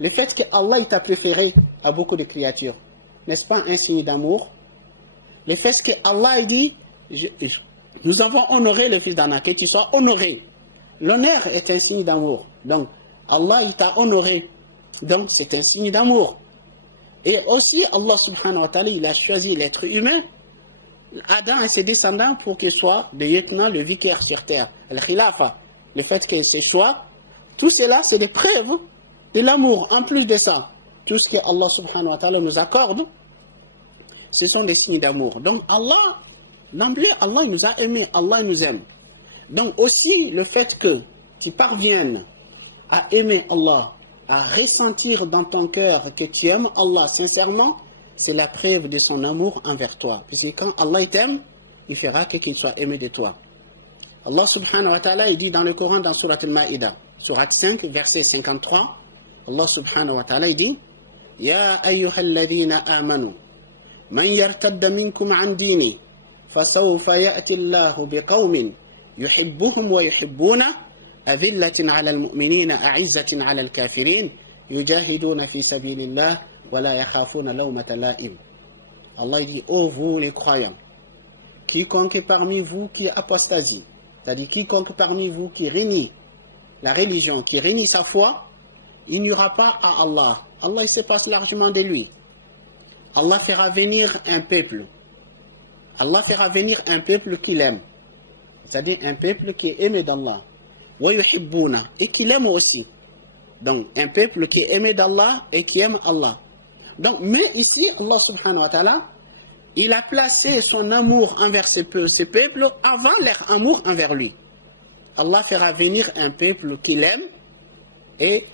Le fait que Allah t'a préféré à beaucoup de créatures, n'est-ce pas un signe d'amour? Le fait que Allah dit, nous avons honoré le fils d'Adam, que tu sois honoré. L'honneur est un signe d'amour. Donc, Allah il t'a honoré. Donc, c'est un signe d'amour. Et aussi, Allah subhanahu wa ta'ala, il a choisi l'être humain, Adam et ses descendants, pour qu'ils soient des lieutenants, le vicaire sur terre, le khilafa. Le fait que ces choix, tout cela, c'est des preuves de l'amour. En plus de ça, tout ce que Allah subhanahu wa ta'ala nous accorde, ce sont des signes d'amour. Donc Allah, d'emblée, Allah il nous a aimés, Allah il nous aime. Donc aussi, le fait que tu parviennes à aimer Allah, à ressentir dans ton cœur que tu aimes Allah sincèrement, c'est la preuve de son amour envers toi. Puisque quand Allah t'aime, il fera qu'il soit aimé de toi. Allah subhanahu wa ta'ala, il dit dans le Coran, dans Surat Al-Ma'ida, Surat 5, verset 53, Allah subhanahu wa ta'ala, il dit يا أيها الذين آمنوا من يرتد منكم عن ديني فسوف يأتي الله بقوم يحبهم ويحبونه أذلة على المؤمنين أعزة على الكافرين يجاهدون في سبيل الله ولا يخافون لومة لائم. Allah dit, ô vous les croyants, quiconque parmi vous qui apostasie, c'est-à-dire quiconque parmi vous qui renie la religion, qui renie sa foi, il n'y aura pas à Allah. Allah il se passe largement de lui. Allah fera venir un peuple. Allah fera venir un peuple qu'il aime. C'est-à-dire un peuple qui est aimé d'Allah. Et qu'il aime aussi. Donc un peuple qui est aimé d'Allah et qui aime Allah. Donc, mais ici, Allah subhanahu wa ta'ala, il a placé son amour envers ce peuple avant leur amour envers lui. Allah fera venir un peuple qu'il aime et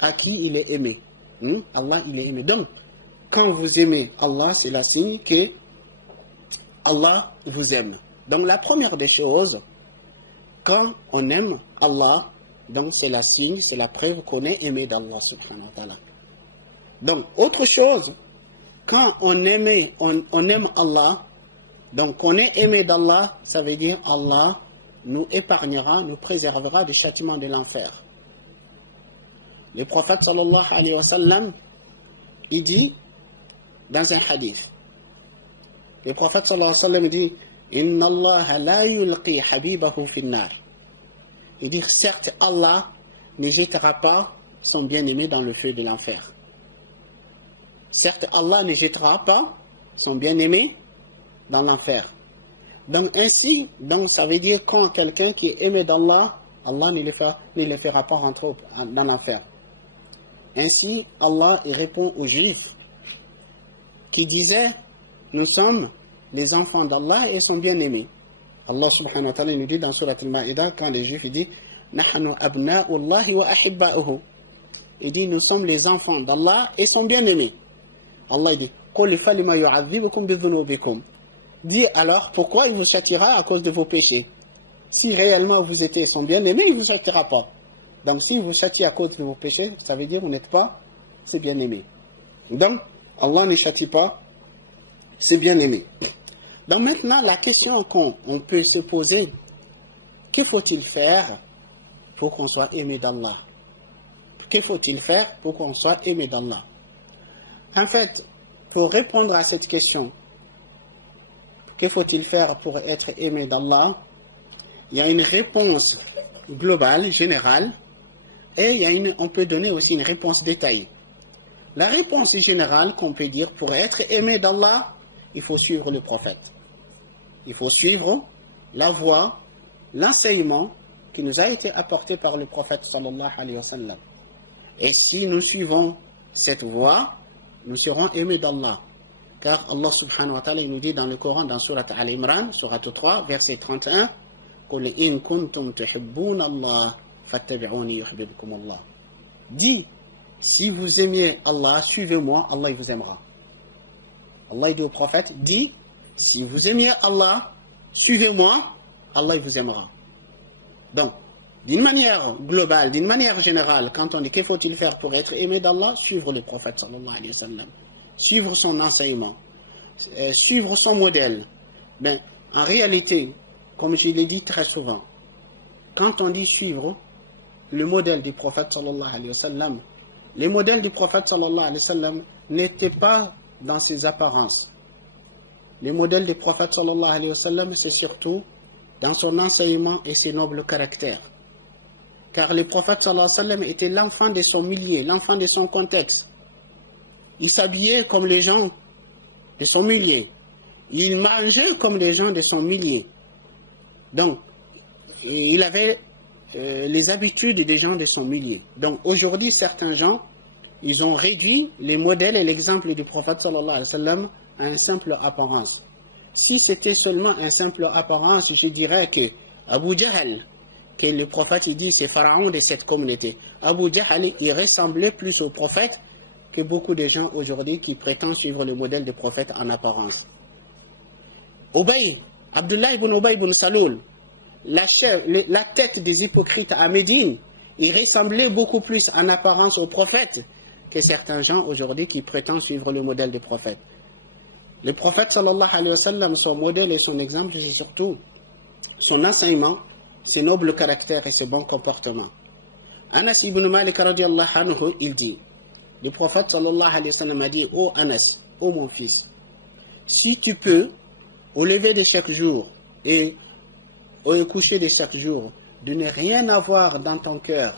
à qui il est aimé. Allah, il est aimé. Donc, quand vous aimez Allah, c'est le signe que Allah vous aime. Donc, la première des choses, quand on aime Allah, donc c'est la signe, c'est la preuve qu'on est aimé d'Allah subhanahu wa ta'ala. Donc, autre chose, quand on aime Allah, donc on est aimé d'Allah, ça veut dire Allah nous épargnera, nous préservera du châtiment de l'enfer. Le prophète sallallahu alayhi wa sallam, il dit dans un hadith, le prophète sallallahu alayhi wa sallam dit, Inna Allah la yulqi habibahu finnar. Il dit, certes, Allah ne jettera pas son bien-aimé dans le feu de l'enfer. Certes, Allah ne jettera pas son bien-aimé dans l'enfer. Donc ainsi, donc, ça veut dire quand quelqu'un qui est aimé d'Allah, Allah ne le fera pas rentrer dans l'enfer. Ainsi, Allah il répond aux Juifs qui disaient, nous sommes les enfants d'Allah et son bien-aimé. Allah subhanahu wa ta'ala nous dit dans Surat Al-Ma'idah, quand les Juifs disent, Nahnu abna'ullahi wa ahibba'uhu. Il dit, nous sommes les enfants d'Allah et son bien-aimé. Allah dit, dis alors, pourquoi il vous châtiera à cause de vos péchés? Si réellement vous étiez son bien-aimé, il ne vous châtiera pas. Donc si vous châtie à cause de vos péchés, ça veut dire que vous n'êtes pas ses bien-aimés. Donc, Allah ne châtie pas ses bien-aimés. Donc maintenant, la question qu'on peut se poser, que faut-il faire pour qu'on soit aimé d'Allah? Que faut-il faire pour qu'on soit aimé d'Allah? En fait, pour répondre à cette question, que faut-il faire pour être aimé d'Allah? Il y a une réponse globale, générale, et on peut donner aussi une réponse détaillée. La réponse générale qu'on peut dire, pour être aimé d'Allah, il faut suivre le prophète. Il faut suivre la voie, l'enseignement qui nous a été apporté par le prophète sallallahu alayhi wa sallam. Et si nous suivons cette voie, nous serons aimés d'Allah. Car Allah subhanahu wa ta'ala nous dit dans le Coran, dans Surat Al-Imran, Surat 3, verset 31, قُلْ إِن كُنْتُمْ تُحِبُّونَ اللَّهَ فَاتَّبِعُونِي يُحْبِبْكُمُ اللَّهُ. Dis, si vous aimiez Allah, suivez-moi, Allah il vous aimera. Allah dit au prophète, dis, si vous aimiez Allah, suivez-moi, Allah il vous aimera. Donc, d'une manière globale, d'une manière générale, quand on dit que faut-il faire pour être aimé d'Allah, suivre le prophète sallallahu alayhi wa sallam, suivre son enseignement, suivre son modèle. Ben, en réalité, comme je l'ai dit très souvent, quand on dit suivre le modèle du prophète sallallahu alayhi wa sallam, le modèle du prophète sallallahu alayhi wa sallam n'était pas dans ses apparences. Le modèle du prophète sallallahu alayhi wa sallam, c'est surtout dans son enseignement et ses nobles caractères. Car le prophète sallallahu alayhi wa sallam était l'enfant de son milieu, l'enfant de son contexte. Il s'habillait comme les gens de son milieu. Il mangeait comme les gens de son milieu. Donc, il avait les habitudes des gens de son milieu. Donc, aujourd'hui, certains gens, ils ont réduit les modèles et l'exemple du prophète sallallahu alayhi wa sallam à une simple apparence. Si c'était seulement une simple apparence, je dirais que Abu Jahl, que le prophète il dit c'est pharaon de cette communauté. Abu Jahl, il ressemblait plus au prophète que beaucoup de gens aujourd'hui qui prétendent suivre le modèle du prophète en apparence. Abdullah ibn Ubay ibn Saloul, la tête des hypocrites à Médine, il ressemblait beaucoup plus en apparence au prophète que certains gens aujourd'hui qui prétendent suivre le modèle du prophète. Le prophète sallallahu alayhi wa sallam, son modèle et son exemple, c'est surtout son enseignement, ses nobles caractères et ses bons comportements. Anas ibn Malik radiyallahu anhu, il dit, le prophète sallallahu alayhi wa sallam a dit, ô Anas, ô mon fils, si tu peux, au lever de chaque jour et au coucher de chaque jour, de ne rien avoir dans ton cœur,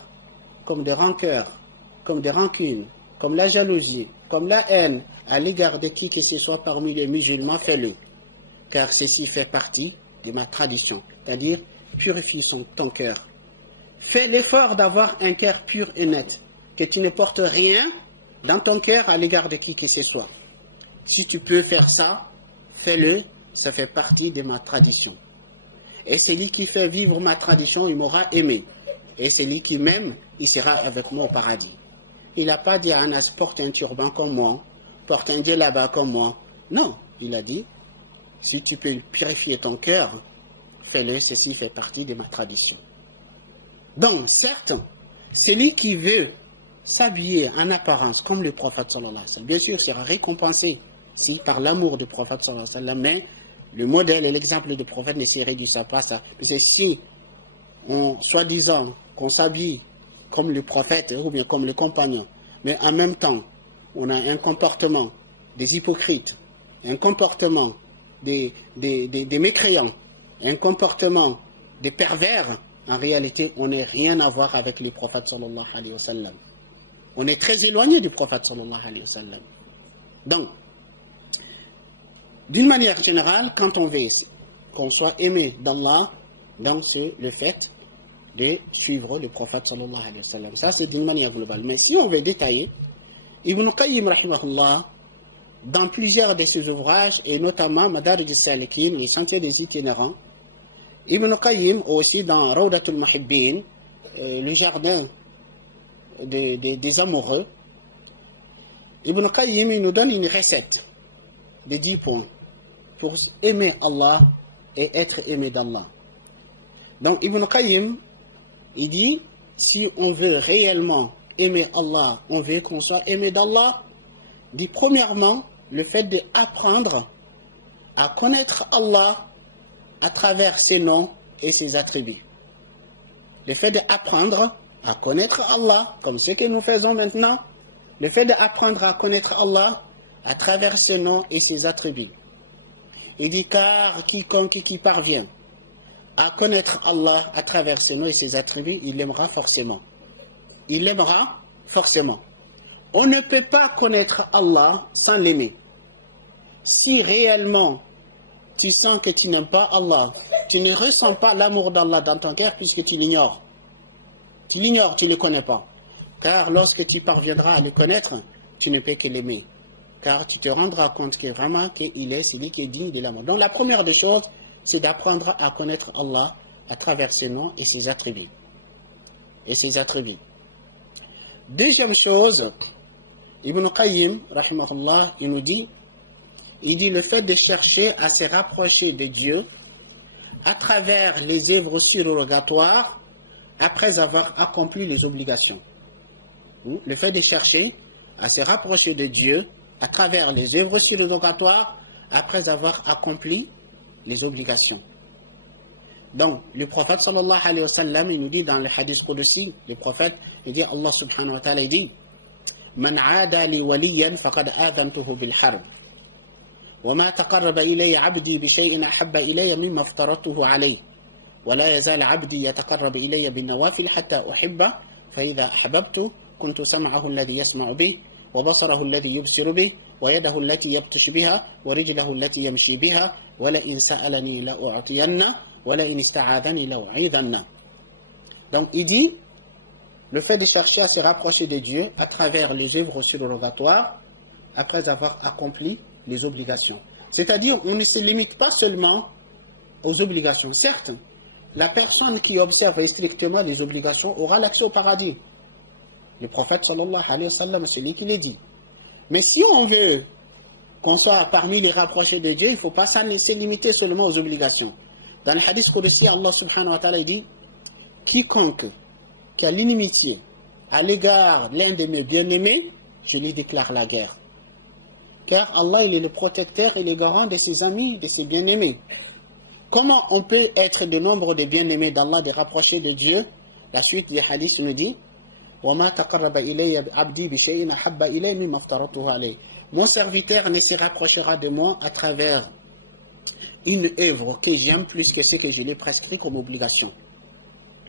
comme des rancœurs, comme des rancunes, comme la jalousie, comme la haine, à l'égard de qui que ce soit parmi les musulmans, fais-le. Car ceci fait partie de ma tradition. C'est-à-dire, purifie ton cœur. Fais l'effort d'avoir un cœur pur et net. Que tu ne portes rien dans ton cœur à l'égard de qui que ce soit. Si tu peux faire ça, fais-le. Ça fait partie de ma tradition. Et celui qui fait vivre ma tradition, il m'aura aimé. Et celui qui m'aime, il sera avec moi au paradis. Il n'a pas dit à Anas, porte un turban comme moi, porte un djellaba comme moi. Non, il a dit, si tu peux purifier ton cœur, fais-le, ceci fait partie de ma tradition. Donc, certes, celui qui veut s'habiller en apparence comme le prophète sallallahu alayhi wa sallam, bien sûr, sera récompensé si par l'amour du prophète sallallahu alayhi wa sallam, mais le modèle et l'exemple du prophète ne se réduisent pas à ça. Parce que si, soi-disant, qu'on s'habille comme le prophète ou bien comme le compagnon, mais en même temps, on a un comportement des hypocrites, un comportement des mécréants, un comportement des pervers, en réalité, on n'a rien à voir avec le prophète sallallahu alayhi wa sallam. On est très éloigné du prophète sallallahu alayhi wa sallam. Donc, d'une manière générale, quand on veut qu'on soit aimé d'Allah, donc c'est le fait de suivre le prophète sallallahu alayhi wa sallam. Ça, c'est d'une manière globale. Mais si on veut détailler, Ibn Qayyim, rahimahullah, dans plusieurs de ses ouvrages, et notamment Madarij al-Salikin, les sentiers des itinérants, Ibn Qayyim, aussi dans Rawdatul Muhibbin, le jardin des amoureux, Ibn Qayyim, il nous donne une recette de 10 points pour aimer Allah et être aimé d'Allah. Donc Ibn Qayyim, il dit, si on veut réellement aimer Allah, on veut qu'on soit aimé d'Allah, dit premièrement, le fait d'apprendre à connaître Allah à travers ses noms et ses attributs. Le fait d'apprendre à connaître Allah, comme ce que nous faisons maintenant, le fait d'apprendre à connaître Allah à travers ses noms et ses attributs. Il dit, car quiconque qui parvient à connaître Allah à travers ses noms et ses attributs, il l'aimera forcément. Il l'aimera forcément. On ne peut pas connaître Allah sans l'aimer. Si réellement tu sens que tu n'aimes pas Allah, tu ne ressens pas l'amour d'Allah dans ton cœur puisque tu l'ignores. Tu l'ignores, tu ne le connais pas. Car lorsque tu parviendras à le connaître, tu ne peux que l'aimer. Car tu te rendras compte que vraiment qu'il est celui qui est digne de l'amour. Donc la première des choses, c'est d'apprendre à connaître Allah à travers ses noms et ses attributs. Deuxième chose, Ibn Qayyim, rahimahullah, il nous dit, le fait de chercher à se rapprocher de Dieu à travers les œuvres surrogatoires après avoir accompli les obligations. Le fait de chercher à se rapprocher de Dieu à travers les œuvres surrogatoires après avoir accompli les obligations. Donc, le prophète sallallahu alayhi wa sallam, il nous dit dans le hadith Qudsi, le prophète, il dit, Allah subhanahu wa ta'ala, il dit, Man aada li waliyan faqad adhantuhu bil harb. وما تقرب إلي عبدي بشيء أحب إلي مما افترضته عليه ولا يزال عبدي يتقرب إلي بالنوافل حتى أحبه فإذا أحببته كنت سمعه الذي يسمع به وبصره الذي يبصر به ويده التي يبطش بها ورجله التي يمشي بها ولئن سألني لأعطينه ولئن استعاذني لأعيذنه. Donc il dit, le fait de chercher à se rapprocher de Dieu à travers les œuvres surrogatoires après avoir accompli les obligations. C'est-à-dire, on ne se limite pas seulement aux obligations. Certes, la personne qui observe strictement les obligations aura l'accès au paradis. Le prophète sallallahu alayhi wa sallam, celui qui l'a dit. Mais si on veut qu'on soit parmi les rapprochés de Dieu, il ne faut pas se limiter seulement aux obligations. Dans le hadith Qudsi, Allah subhanahu wa ta'ala dit, quiconque qui a l'inimitié à l'égard l'un de mes bien-aimés, je lui déclare la guerre. Car Allah, il est le protecteur et le garant de ses amis, de ses bien-aimés. Comment on peut être du nombre des bien-aimés d'Allah, de rapprocher de Dieu? La suite du hadith nous dit وَمَا تَقَرَّبَ إِلَيَّ عَبْدِي بِشَيْءٍ أَحَبَّ إِلَيَّ مِمَّا افْتَرَضْتُهُ عَلَيْهِ. Mon serviteur ne se rapprochera de moi à travers une œuvre que j'aime plus que ce que je lui ai prescrit comme obligation.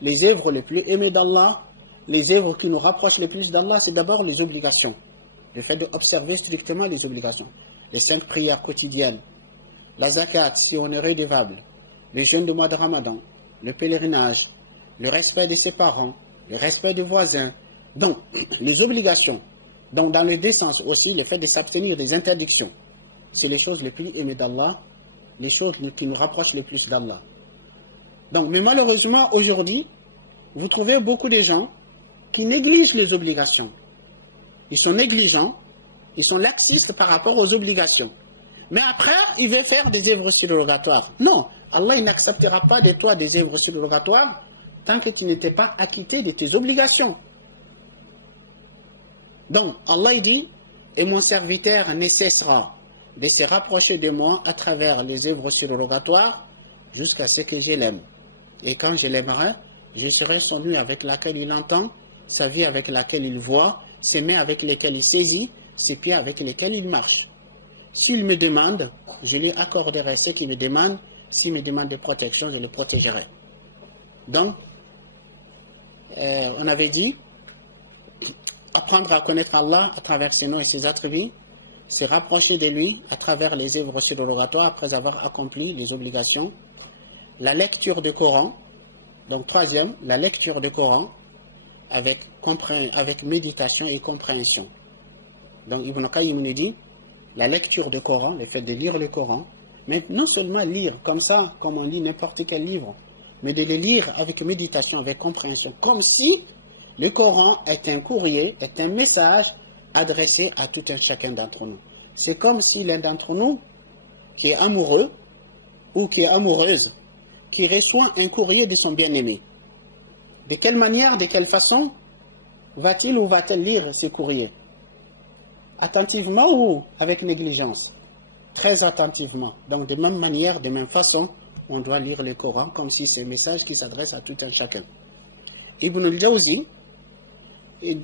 Les œuvres les plus aimées d'Allah, les œuvres qui nous rapprochent le plus d'Allah, c'est d'abord les obligations. Le fait d'observer strictement les obligations. Les 5 prières quotidiennes, la zakat si on est redevable, le jeûne du mois de Ramadan, le pèlerinage, le respect de ses parents, le respect des voisins. Donc, les obligations. Donc, dans le deux sens aussi, le fait de s'abstenir des interdictions. C'est les choses les plus aimées d'Allah, les choses qui nous rapprochent le plus d'Allah. Donc, mais malheureusement, aujourd'hui, vous trouvez beaucoup de gens qui négligent les obligations. Ils sont négligents, ils sont laxistes par rapport aux obligations. Mais après, ils veulent faire des œuvres surrogatoires. Non, Allah il n'acceptera pas de toi des œuvres surrogatoires tant que tu n'étais pas acquitté de tes obligations. Donc, Allah il dit, et mon serviteur ne cessera de se rapprocher de moi à travers les œuvres surrogatoires jusqu'à ce que je l'aime. Et quand je l'aimerai, je serai son nuit avec laquelle il entend, sa vie avec laquelle il voit, ses mains avec lesquelles il saisit, ses pieds avec lesquels il marche. S'il me demande, je lui accorderai ce qu'il me demande. S'il me demande de protection, je le protégerai. Donc, on avait dit, apprendre à connaître Allah à travers ses noms et ses attributs, se rapprocher de lui à travers les œuvres surrogatoires après avoir accompli les obligations. La lecture du Coran, donc troisième, la lecture du Coran avec méditation et compréhension. Donc Ibn Qayyim nous dit, la lecture du Coran, le fait de lire le Coran, mais non seulement lire comme ça, comme on lit n'importe quel livre, mais de le lire avec méditation, avec compréhension, comme si le Coran est un courrier, est un message adressé à tout un chacun d'entre nous. C'est comme si l'un d'entre nous, qui est amoureux ou qui est amoureuse, qui reçoit un courrier de son bien-aimé. De quelle manière, de quelle façon va-t-il ou va-t-elle lire ce courrier? Attentivement ou avec négligence? Très attentivement. Donc de même manière, de même façon, on doit lire le Coran comme si c'est un message qui s'adresse à tout un chacun. Ibn al-Jawzi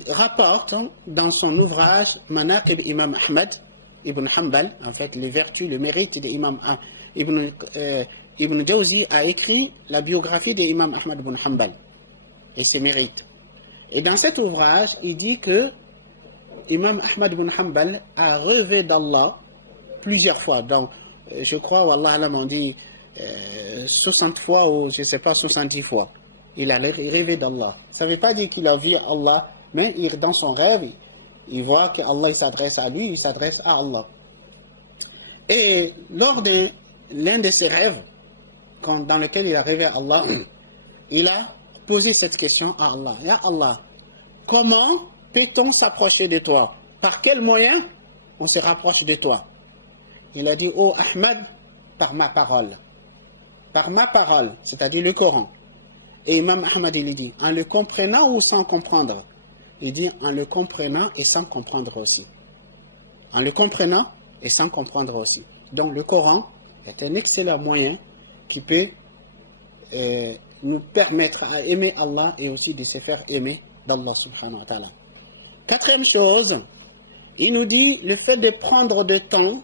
rapporte dans son ouvrage Manaqib Imam Ahmad Ibn Hanbal, en fait les vertus, le mérite d'Imam Ibn Jawzi a écrit la biographie d'Imam Ahmad ibn Hanbal et ses mérites. Et dans cet ouvrage, il dit que Imam Ahmad ibn Hanbal a rêvé d'Allah plusieurs fois. Donc, je crois, Wallah alam, on dit 60 fois ou je ne sais pas, 70 fois. Il a rêvé d'Allah. Ça ne veut pas dire qu'il a vu Allah, mais dans son rêve, il voit qu'Allah s'adresse à lui, il s'adresse à Allah. Et lors de l'un de ses rêves, dans lequel il a rêvé à Allah, il a posé cette question à Allah. Ya Allah, comment peut-on s'approcher de toi? Par quel moyen on se rapproche de toi? Il a dit, oh Ahmad, par ma parole. Par ma parole, c'est-à-dire le Coran. Et Imam Ahmad, il dit, en le comprenant ou sans comprendre? Il dit, en le comprenant et sans comprendre aussi. En le comprenant et sans comprendre aussi. Donc le Coran est un excellent moyen qui peut nous permettre à aimer Allah et aussi de se faire aimer d'Allah subhanahu wa ta'ala. Quatrième chose, il nous dit le fait de prendre du temps,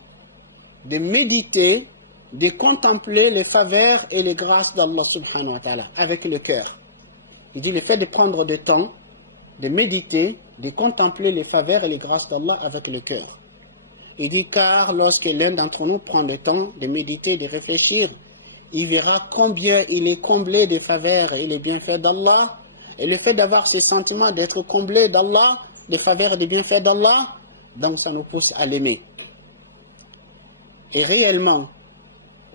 de méditer, de contempler les faveurs et les grâces d'Allah subhanahu wa ta'ala avec le cœur. Il dit le fait de prendre du temps, de méditer, de contempler les faveurs et les grâces d'Allah avec le cœur. Il dit car lorsque l'un d'entre nous prend le temps de méditer, de réfléchir, il verra combien il est comblé des faveurs et les bienfaits d'Allah. Et le fait d'avoir ce sentiment d'être comblé d'Allah, des faveurs et des bienfaits d'Allah, donc ça nous pousse à l'aimer. Et réellement,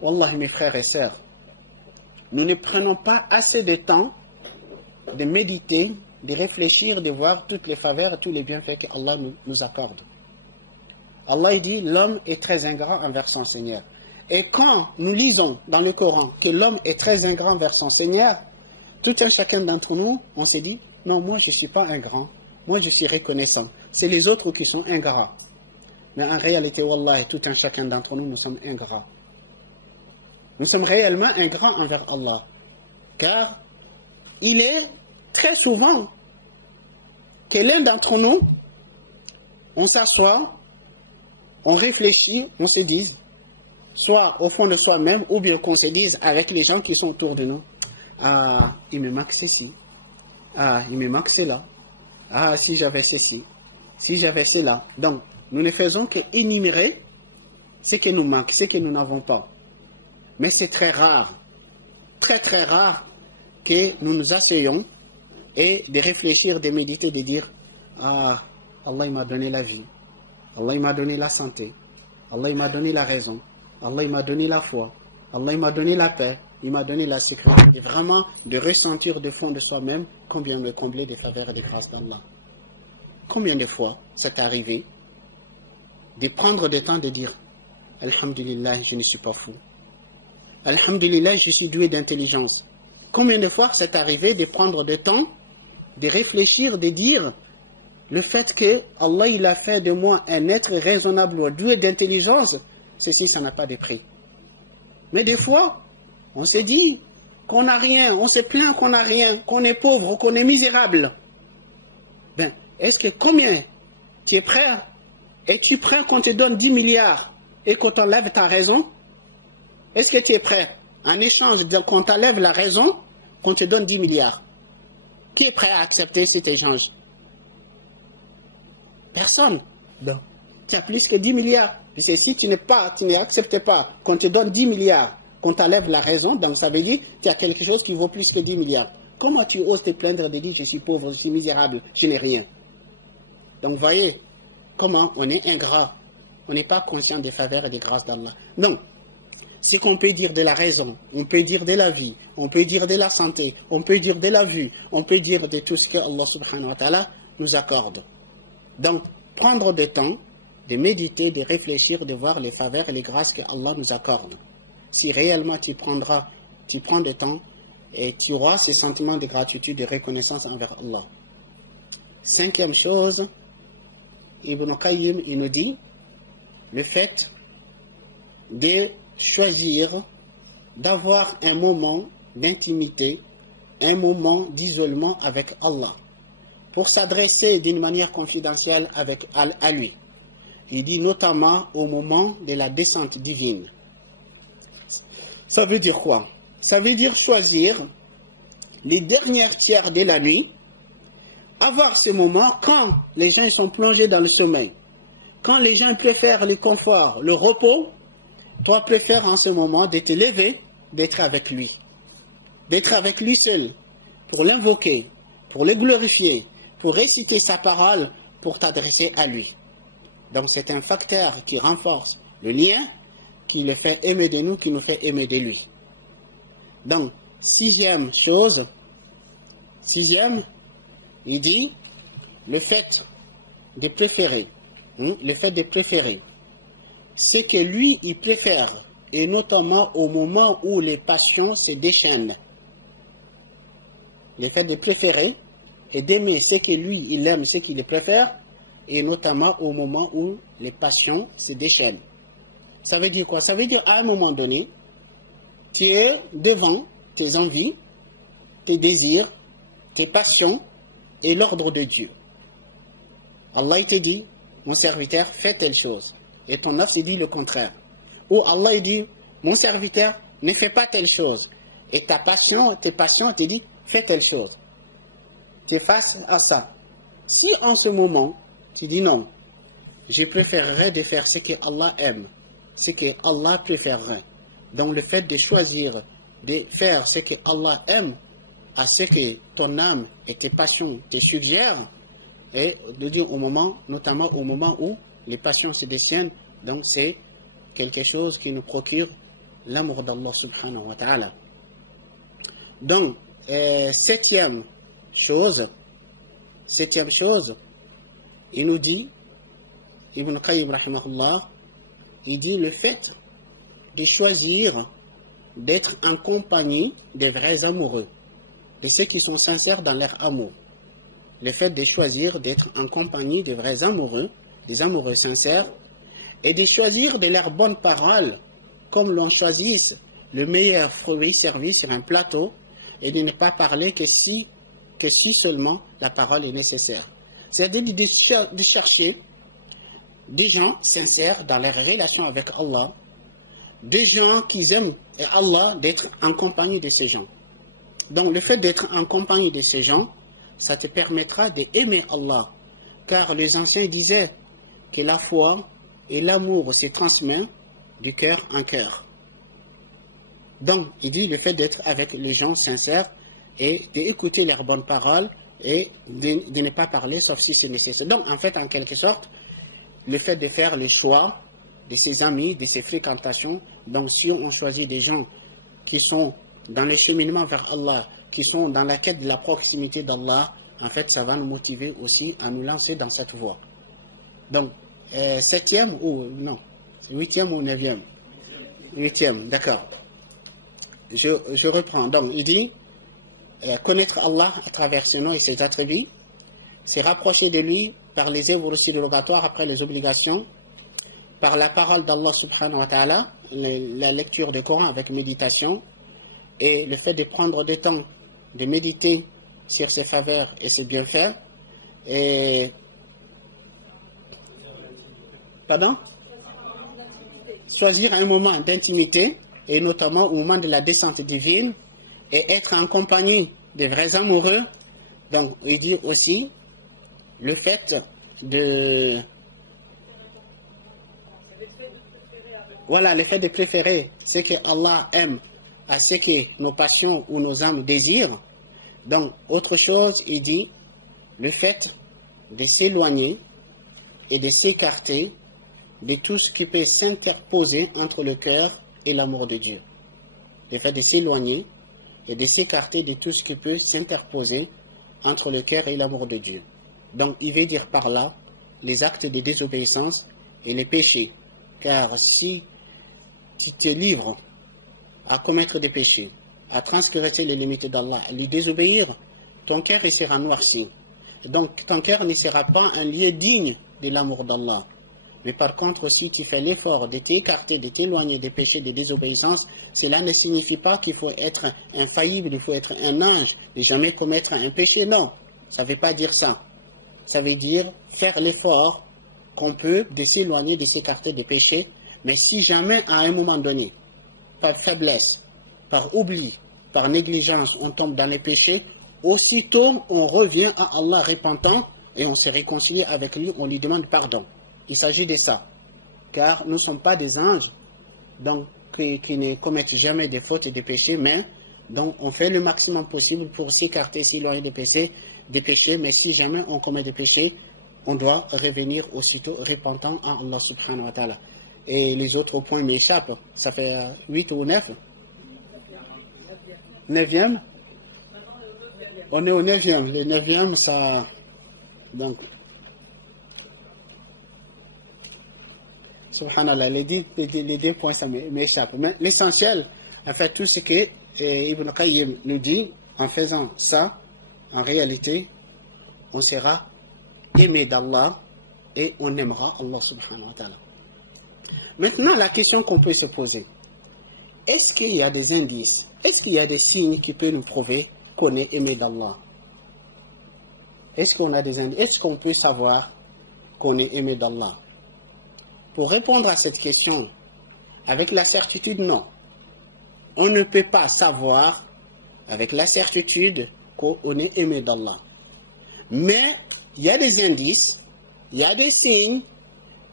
Wallah mes frères et sœurs, nous ne prenons pas assez de temps de méditer, de réfléchir, de voir toutes les faveurs et tous les bienfaits que Allah nous accorde. Allah dit, l'homme est très ingrat envers son Seigneur. Et quand nous lisons dans le Coran que l'homme est très ingrat envers son Seigneur, tout un chacun d'entre nous, on s'est dit, non, moi je ne suis pas ingrat, moi je suis reconnaissant. c'est les autres qui sont ingrats. Mais en réalité, wallah, tout un chacun d'entre nous, nous sommes ingrats. Nous sommes réellement ingrats envers Allah. Car il est très souvent que l'un d'entre nous, on s'assoit, on réfléchit, on se dise, soit au fond de soi-même, ou bien qu'on se dise avec les gens qui sont autour de nous, ah, il me manque ceci, ah, il me manque cela, ah, si j'avais ceci, si j'avais cela. Donc, nous ne faisons qu'énumérer ce qui nous manque, ce que nous n'avons pas. Mais c'est très rare, très très rare que nous nous asseyons et de réfléchir, de méditer, de dire, ah, Allah il m'a donné la vie, Allah il m'a donné la santé, Allah il m'a donné la raison, Allah il m'a donné la foi, Allah il m'a donné la paix, il m'a donné la sécurité. Et vraiment de ressentir de fond de soi-même combien me combler des faveurs et des grâces d'Allah. Combien de fois c'est arrivé de prendre le temps de dire Alhamdulillah, je ne suis pas fou. Alhamdulillah, je suis doué d'intelligence. Combien de fois c'est arrivé de prendre le temps de réfléchir, de dire le fait que Allah il a fait de moi un être raisonnable ou doué d'intelligence, ceci ça n'a pas de prix. Mais des fois, on se dit qu'on n'a rien, on se plaint qu'on n'a rien, qu'on est pauvre, qu'on est misérable. Ben, est-ce que combien tu es prêt? Es-tu prêt qu'on te donne 10 milliards et qu'on t'enlève ta raison? Est-ce que tu es prêt en échange qu'on t'enlève la raison, qu'on te donne 10 milliards? Qui est prêt à accepter cet échange? Personne. Ben, tu as plus que 10 milliards. Puisque si tu n'acceptes pas qu'on te donne 10 milliards, qu'on t'enlève la raison, donc ça veut dire que tu as quelque chose qui vaut plus que 10 milliards. Comment tu oses te plaindre de dire je suis pauvre, je suis misérable, je n'ai rien? Donc voyez comment on est ingrat. On n'est pas conscient des faveurs et des grâces d'Allah. Donc, c'est qu'on peut dire de la raison, on peut dire de la vie, on peut dire de la santé, on peut dire de la vue, on peut dire de tout ce que Allah subhanahu wa ta'ala nous accorde. Donc, prendre du temps de méditer, de réfléchir, de voir les faveurs et les grâces que Allah nous accorde. Si réellement tu prends le temps et tu auras ce sentiment de gratitude, de reconnaissance envers Allah. Cinquième chose, Ibn Qayyim il nous dit le fait de choisir d'avoir un moment d'intimité, un moment d'isolement avec Allah, pour s'adresser d'une manière confidentielle à lui. Il dit notamment au moment de la descente divine. Ça veut dire quoi? Ça veut dire choisir les dernières tiers de la nuit, avoir ce moment quand les gens sont plongés dans le sommeil, quand les gens préfèrent le confort, le repos. Toi, préfère en ce moment de te lever, d'être avec lui seul, pour l'invoquer, pour le glorifier, pour réciter sa parole, pour t'adresser à lui. Donc c'est un facteur qui renforce le lien, qui le fait aimer de nous, qui nous fait aimer de lui. Donc, sixième chose, il dit le fait de préférer, c'est que lui, il préfère, et notamment au moment où les passions se déchaînent. Le fait de préférer et d'aimer ce que lui, il aime, ce qu'il préfère, et notamment au moment où les passions se déchaînent. Ça veut dire quoi? Ça veut dire à un moment donné, tu es devant tes envies, tes désirs, tes passions et l'ordre de Dieu. Allah te dit, mon serviteur, fais telle chose. Et ton nafs dit le contraire. Ou Allah dit, mon serviteur, ne fais pas telle chose. Et tes passions te disent, fais telle chose. Tu es face à ça. Si en ce moment, tu dis non, je préférerais de faire ce que Allah aime, ce que Allah préférerait. Donc le fait de choisir de faire ce que Allah aime à ce que ton âme et tes passions te suggèrent, et de dire au moment, notamment au moment où les passions se déchaînent, donc c'est quelque chose qui nous procure l'amour d'Allah subhanahu wa ta'ala. Donc, septième chose, il nous dit, Ibn Qayyim rahimahullah, il dit le fait de choisir d'être en compagnie des vrais amoureux, de ceux qui sont sincères dans leur amour. le fait de choisir d'être en compagnie des vrais amoureux, des amoureux sincères, et de choisir de leurs bonnes paroles, comme l'on choisisse le meilleur fruit servi sur un plateau, et de ne pas parler que si seulement la parole est nécessaire. C'est-à-dire de chercher des gens sincères dans leurs relations avec Allah, des gens qui aiment Allah, d'être en compagnie de ces gens. Donc le fait d'être en compagnie de ces gens, ça te permettra d'aimer Allah. Car les anciens disaient que la foi et l'amour se transmettent du cœur en cœur. Donc il dit le fait d'être avec les gens sincères et d'écouter leurs bonnes paroles et de ne pas parler sauf si c'est nécessaire. Donc en fait, en quelque sorte, le fait de faire le choix de ses amis, de ses fréquentations, donc si on choisit des gens qui sont dans le cheminement vers Allah, qui sont dans la quête de la proximité d'Allah, en fait, ça va nous motiver aussi à nous lancer dans cette voie. Donc, 7e ou non, 8e ou 9e 8e, d'accord. Je reprends. Donc, il dit, connaître Allah à travers ses noms et ses attributs, c'est rapprocher de lui par les œuvres aussi dérogatoires après les obligations, par la parole d'Allah subhanahu wa ta'ala, la lecture du Coran avec méditation, et le fait de prendre du temps de méditer sur ses faveurs et ses bienfaits, et choisir un moment d'intimité, et notamment au moment de la descente divine, et être en compagnie des vrais amoureux. Donc il dit aussi le fait de... Voilà, le fait de préférer ce que Allah aime à ce que nos passions ou nos âmes désirent. Donc, autre chose, il dit le fait de s'éloigner et de s'écarter de tout ce qui peut s'interposer entre le cœur et l'amour de Dieu. Le fait de s'éloigner et de s'écarter de tout ce qui peut s'interposer entre le cœur et l'amour de Dieu. Donc, il veut dire par là les actes de désobéissance et les péchés. Car si tu te livres à commettre des péchés, à transgresser les limites d'Allah, à lui désobéir, ton cœur sera noirci. Donc ton cœur ne sera pas un lieu digne de l'amour d'Allah. Mais par contre, si tu fais l'effort de t'écarter, de t'éloigner des péchés, des désobéissances, cela ne signifie pas qu'il faut être infaillible, il faut être un ange, ne jamais commettre un péché. Non, ça ne veut pas dire ça. Ça veut dire faire l'effort qu'on peut de s'éloigner, de s'écarter des péchés. Mais si jamais, à un moment donné, par faiblesse, par oubli, par négligence, on tombe dans les péchés, aussitôt on revient à Allah repentant et on se réconcilie avec lui, on lui demande pardon. Il s'agit de ça. Car nous ne sommes pas des anges donc, qui ne commettent jamais des fautes et des péchés, mais donc, on fait le maximum possible pour s'écarter, s'éloigner des péchés, mais si jamais on commet des péchés, on doit revenir aussitôt repentant à Allah subhanahu wa ta'ala. Et les autres points m'échappent. Ça fait 8 ou 9 9e. On est au 9e. Le 9e, ça... Donc... Subhanallah, les deux points, ça m'échappe. Mais l'essentiel, en fait, tout ce que Ibn Qayyim nous dit, en faisant ça, en réalité, on sera aimé d'Allah et on aimera Allah subhanahu wa ta'ala. Maintenant, la question qu'on peut se poser, est-ce qu'il y a des indices, est-ce qu'il y a des signes qui peuvent nous prouver qu'on est aimé d'Allah? Est-ce qu'on a des indices? Est-ce qu'on peut savoir qu'on est aimé d'Allah? Pour répondre à cette question, avec la certitude, non. On ne peut pas savoir avec la certitude qu'on est aimé d'Allah. Mais il y a des indices, il y a des signes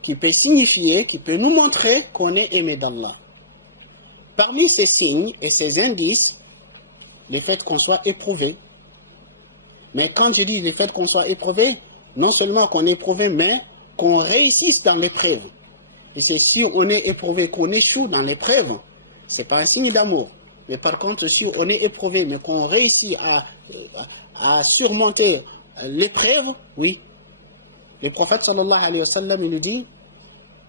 qui peuvent signifier, qui peuvent nous montrer qu'on est aimé d'Allah. Parmi ces signes et ces indices, le fait qu'on soit éprouvé. Mais quand je dis le fait qu'on soit éprouvé, non seulement qu'on est éprouvé, mais qu'on réussisse dans l'épreuve. Et c'est si on est éprouvé, qu'on échoue dans l'épreuve, ce n'est pas un signe d'amour. Mais par contre, si on est éprouvé, mais qu'on réussit à surmonter l'épreuve, oui. Le prophète sallallahu alayhi wa sallam, il nous dit,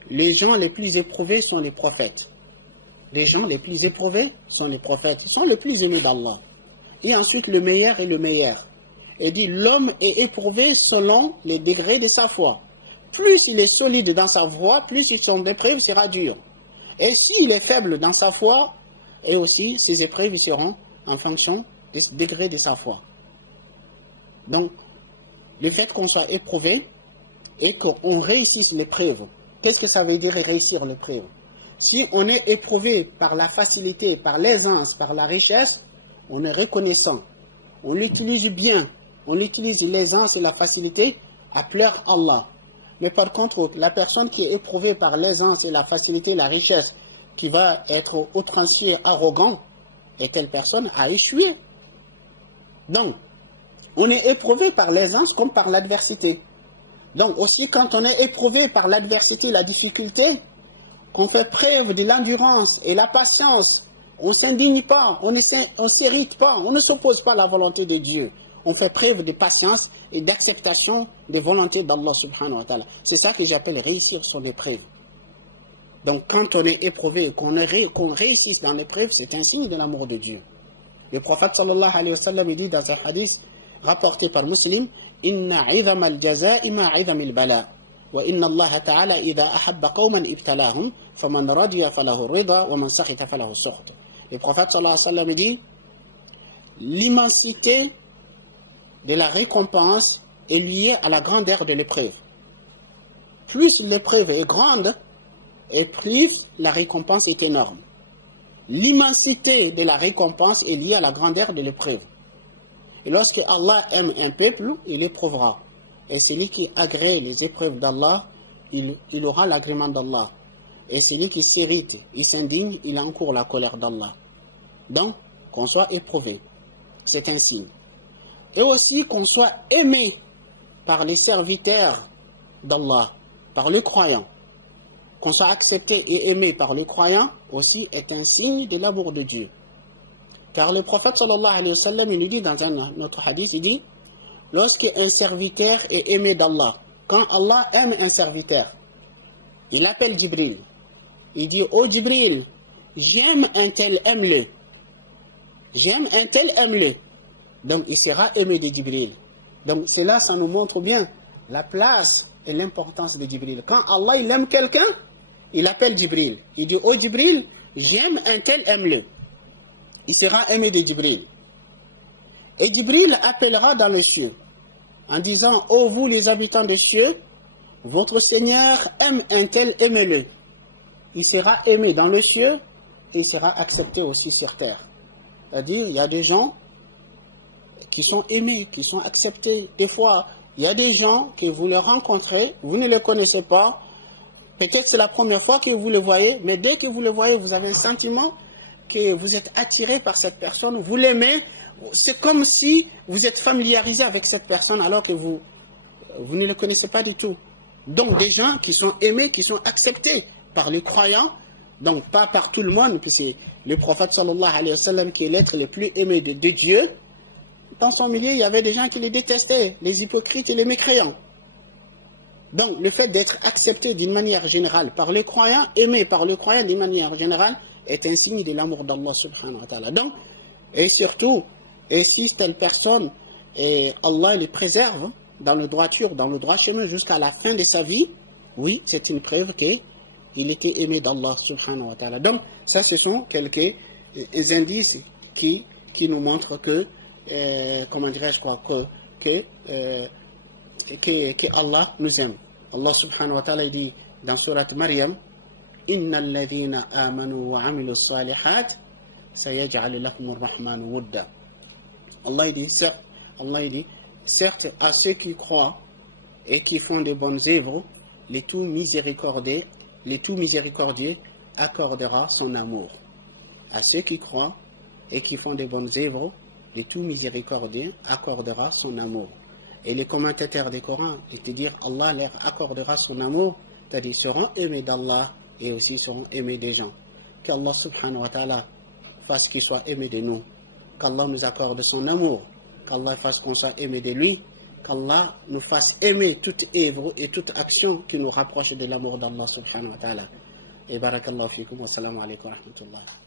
les gens les plus éprouvés sont les prophètes. Les gens les plus éprouvés sont les prophètes. Ils sont les plus aimés d'Allah. Et ensuite, le meilleur est le meilleur. et dit l'homme est éprouvé selon les degrés de sa foi. Plus il est solide dans sa foi, plus son épreuve sera dure. Et s'il est faible dans sa foi, et aussi ses épreuves seront en fonction des degrés de sa foi. Donc, le fait qu'on soit éprouvé et qu'on réussisse l'épreuve, qu'est-ce que ça veut dire réussir l'épreuve? Si on est éprouvé par la facilité, par l'aisance, par la richesse, on est reconnaissant. On l'utilise bien. On utilise l'aisance et la facilité à plaire à Allah. Mais par contre, la personne qui est éprouvée par l'aisance et la facilité, la richesse, qui va être outrancier, arrogant, et telle personne a échoué. Donc, on est éprouvé par l'aisance comme par l'adversité. Donc aussi, quand on est éprouvé par l'adversité, la difficulté, qu'on fait preuve de l'endurance et la patience, on ne s'indigne pas, on ne s'irrite pas, on ne s'oppose pas à la volonté de Dieu. On fait preuve de patience et d'acceptation des volontés d'Allah subhanahu wa ta'ala. C'est ça que j'appelle réussir son épreuve. Donc quand on est éprouvé, qu'on réussisse dans l'épreuve, c'est un signe de l'amour de Dieu. Le prophète sallallahu alayhi wa sallam dit dans un hadith rapporté par Muslim, Inna idham al-jaza'i ma idham al-bala. Wa inna Allah ta'ala idha ahabba qawman ibtalahum, faman radiya falahu rida, wa man sakhita falahu sukhta. Le prophète sallallahu alayhi wa sallam dit, l'immensité de la récompense est liée à la grandeur de l'épreuve. Plus l'épreuve est grande, et plus la récompense est énorme. L'immensité de la récompense est liée à la grandeur de l'épreuve. Et lorsque Allah aime un peuple, il l'éprouvera. Et celui qui agrée les épreuves d'Allah, il aura l'agrément d'Allah. Et celui qui s'irrite, il s'indigne, il encourt la colère d'Allah. Donc, qu'on soit éprouvé, c'est un signe. Et aussi qu'on soit aimé par les serviteurs d'Allah, par le croyant. Qu'on soit accepté et aimé par le croyant aussi est un signe de l'amour de Dieu. Car le prophète sallallahu alayhi wa sallam, il nous dit dans un autre hadith, il dit, lorsqu'un serviteur est aimé d'Allah, quand Allah aime un serviteur, il appelle Jibril. Il dit, oh Jibril, j'aime un tel, aime-le. J'aime un tel, aime-le. Donc il sera aimé de Jibril. Donc cela, ça nous montre bien la place et l'importance de Jibril. Quand Allah il aime quelqu'un, il appelle Jibril. Il dit, oh Jibril, j'aime un tel, aime-le. Il sera aimé de Jibril. Et Jibril appellera dans le ciel en disant, ô vous les habitants des cieux, votre Seigneur aime un tel, aimez-le. Il sera aimé dans le ciel et il sera accepté aussi sur terre. C'est-à-dire, il y a des gens qui sont aimés, qui sont acceptés. Des fois, il y a des gens que vous les rencontrez, vous ne les connaissez pas. Peut-être c'est la première fois que vous le voyez, mais dès que vous le voyez, vous avez un sentiment que vous êtes attiré par cette personne, vous l'aimez. C'est comme si vous êtes familiarisé avec cette personne alors que vous ne le connaissez pas du tout. Donc des gens qui sont aimés, qui sont acceptés par les croyants, donc pas par tout le monde, puis c'est le prophète sallallahu alayhi wa sallam qui est l'être le plus aimé de Dieu. Dans son milieu, il y avait des gens qui les détestaient, les hypocrites et les mécréants. Donc le fait d'être accepté d'une manière générale par les croyants, aimé par les croyants d'une manière générale, est un signe de l'amour d'Allah subhanahu wa ta'ala. Donc, et surtout, et si telle personne, et Allah les préserve dans le droiture, dans le droit chemin jusqu'à la fin de sa vie, oui, c'est une preuve qu'il était aimé d'Allah subhanahu wa ta'ala. Donc, ça, ce sont quelques indices qui nous montrent que, comment dirais-je quoi, que Allah nous aime. Allah subhanahu wa ta'ala dit dans surat Maryam, Inna alladhina amanu wa amilu salihat sayaj'al lahum ar-rahman wudda. Allah dit, certes, à ceux qui croient et qui font de bonnes œuvres, les tout miséricordieux accordera son amour. À ceux qui croient et qui font de bonnes œuvres, les tout miséricordieux accordera son amour. Et les commentateurs du Coran, ils te disent Allah leur accordera son amour, c'est-à-dire ils seront aimés d'Allah et aussi seront aimés des gens. Qu'Allah subhanahu wa ta'ala fasse qu'ils soient aimés de nous. Qu'Allah nous accorde son amour. Qu'Allah fasse qu'on soit aimés de lui. Qu'Allah nous fasse aimer toute œuvre et toute action qui nous rapproche de l'amour d'Allah subhanahu wa ta'ala. Et barakallahu fikum wa salamu alaykum wa rahmatullah.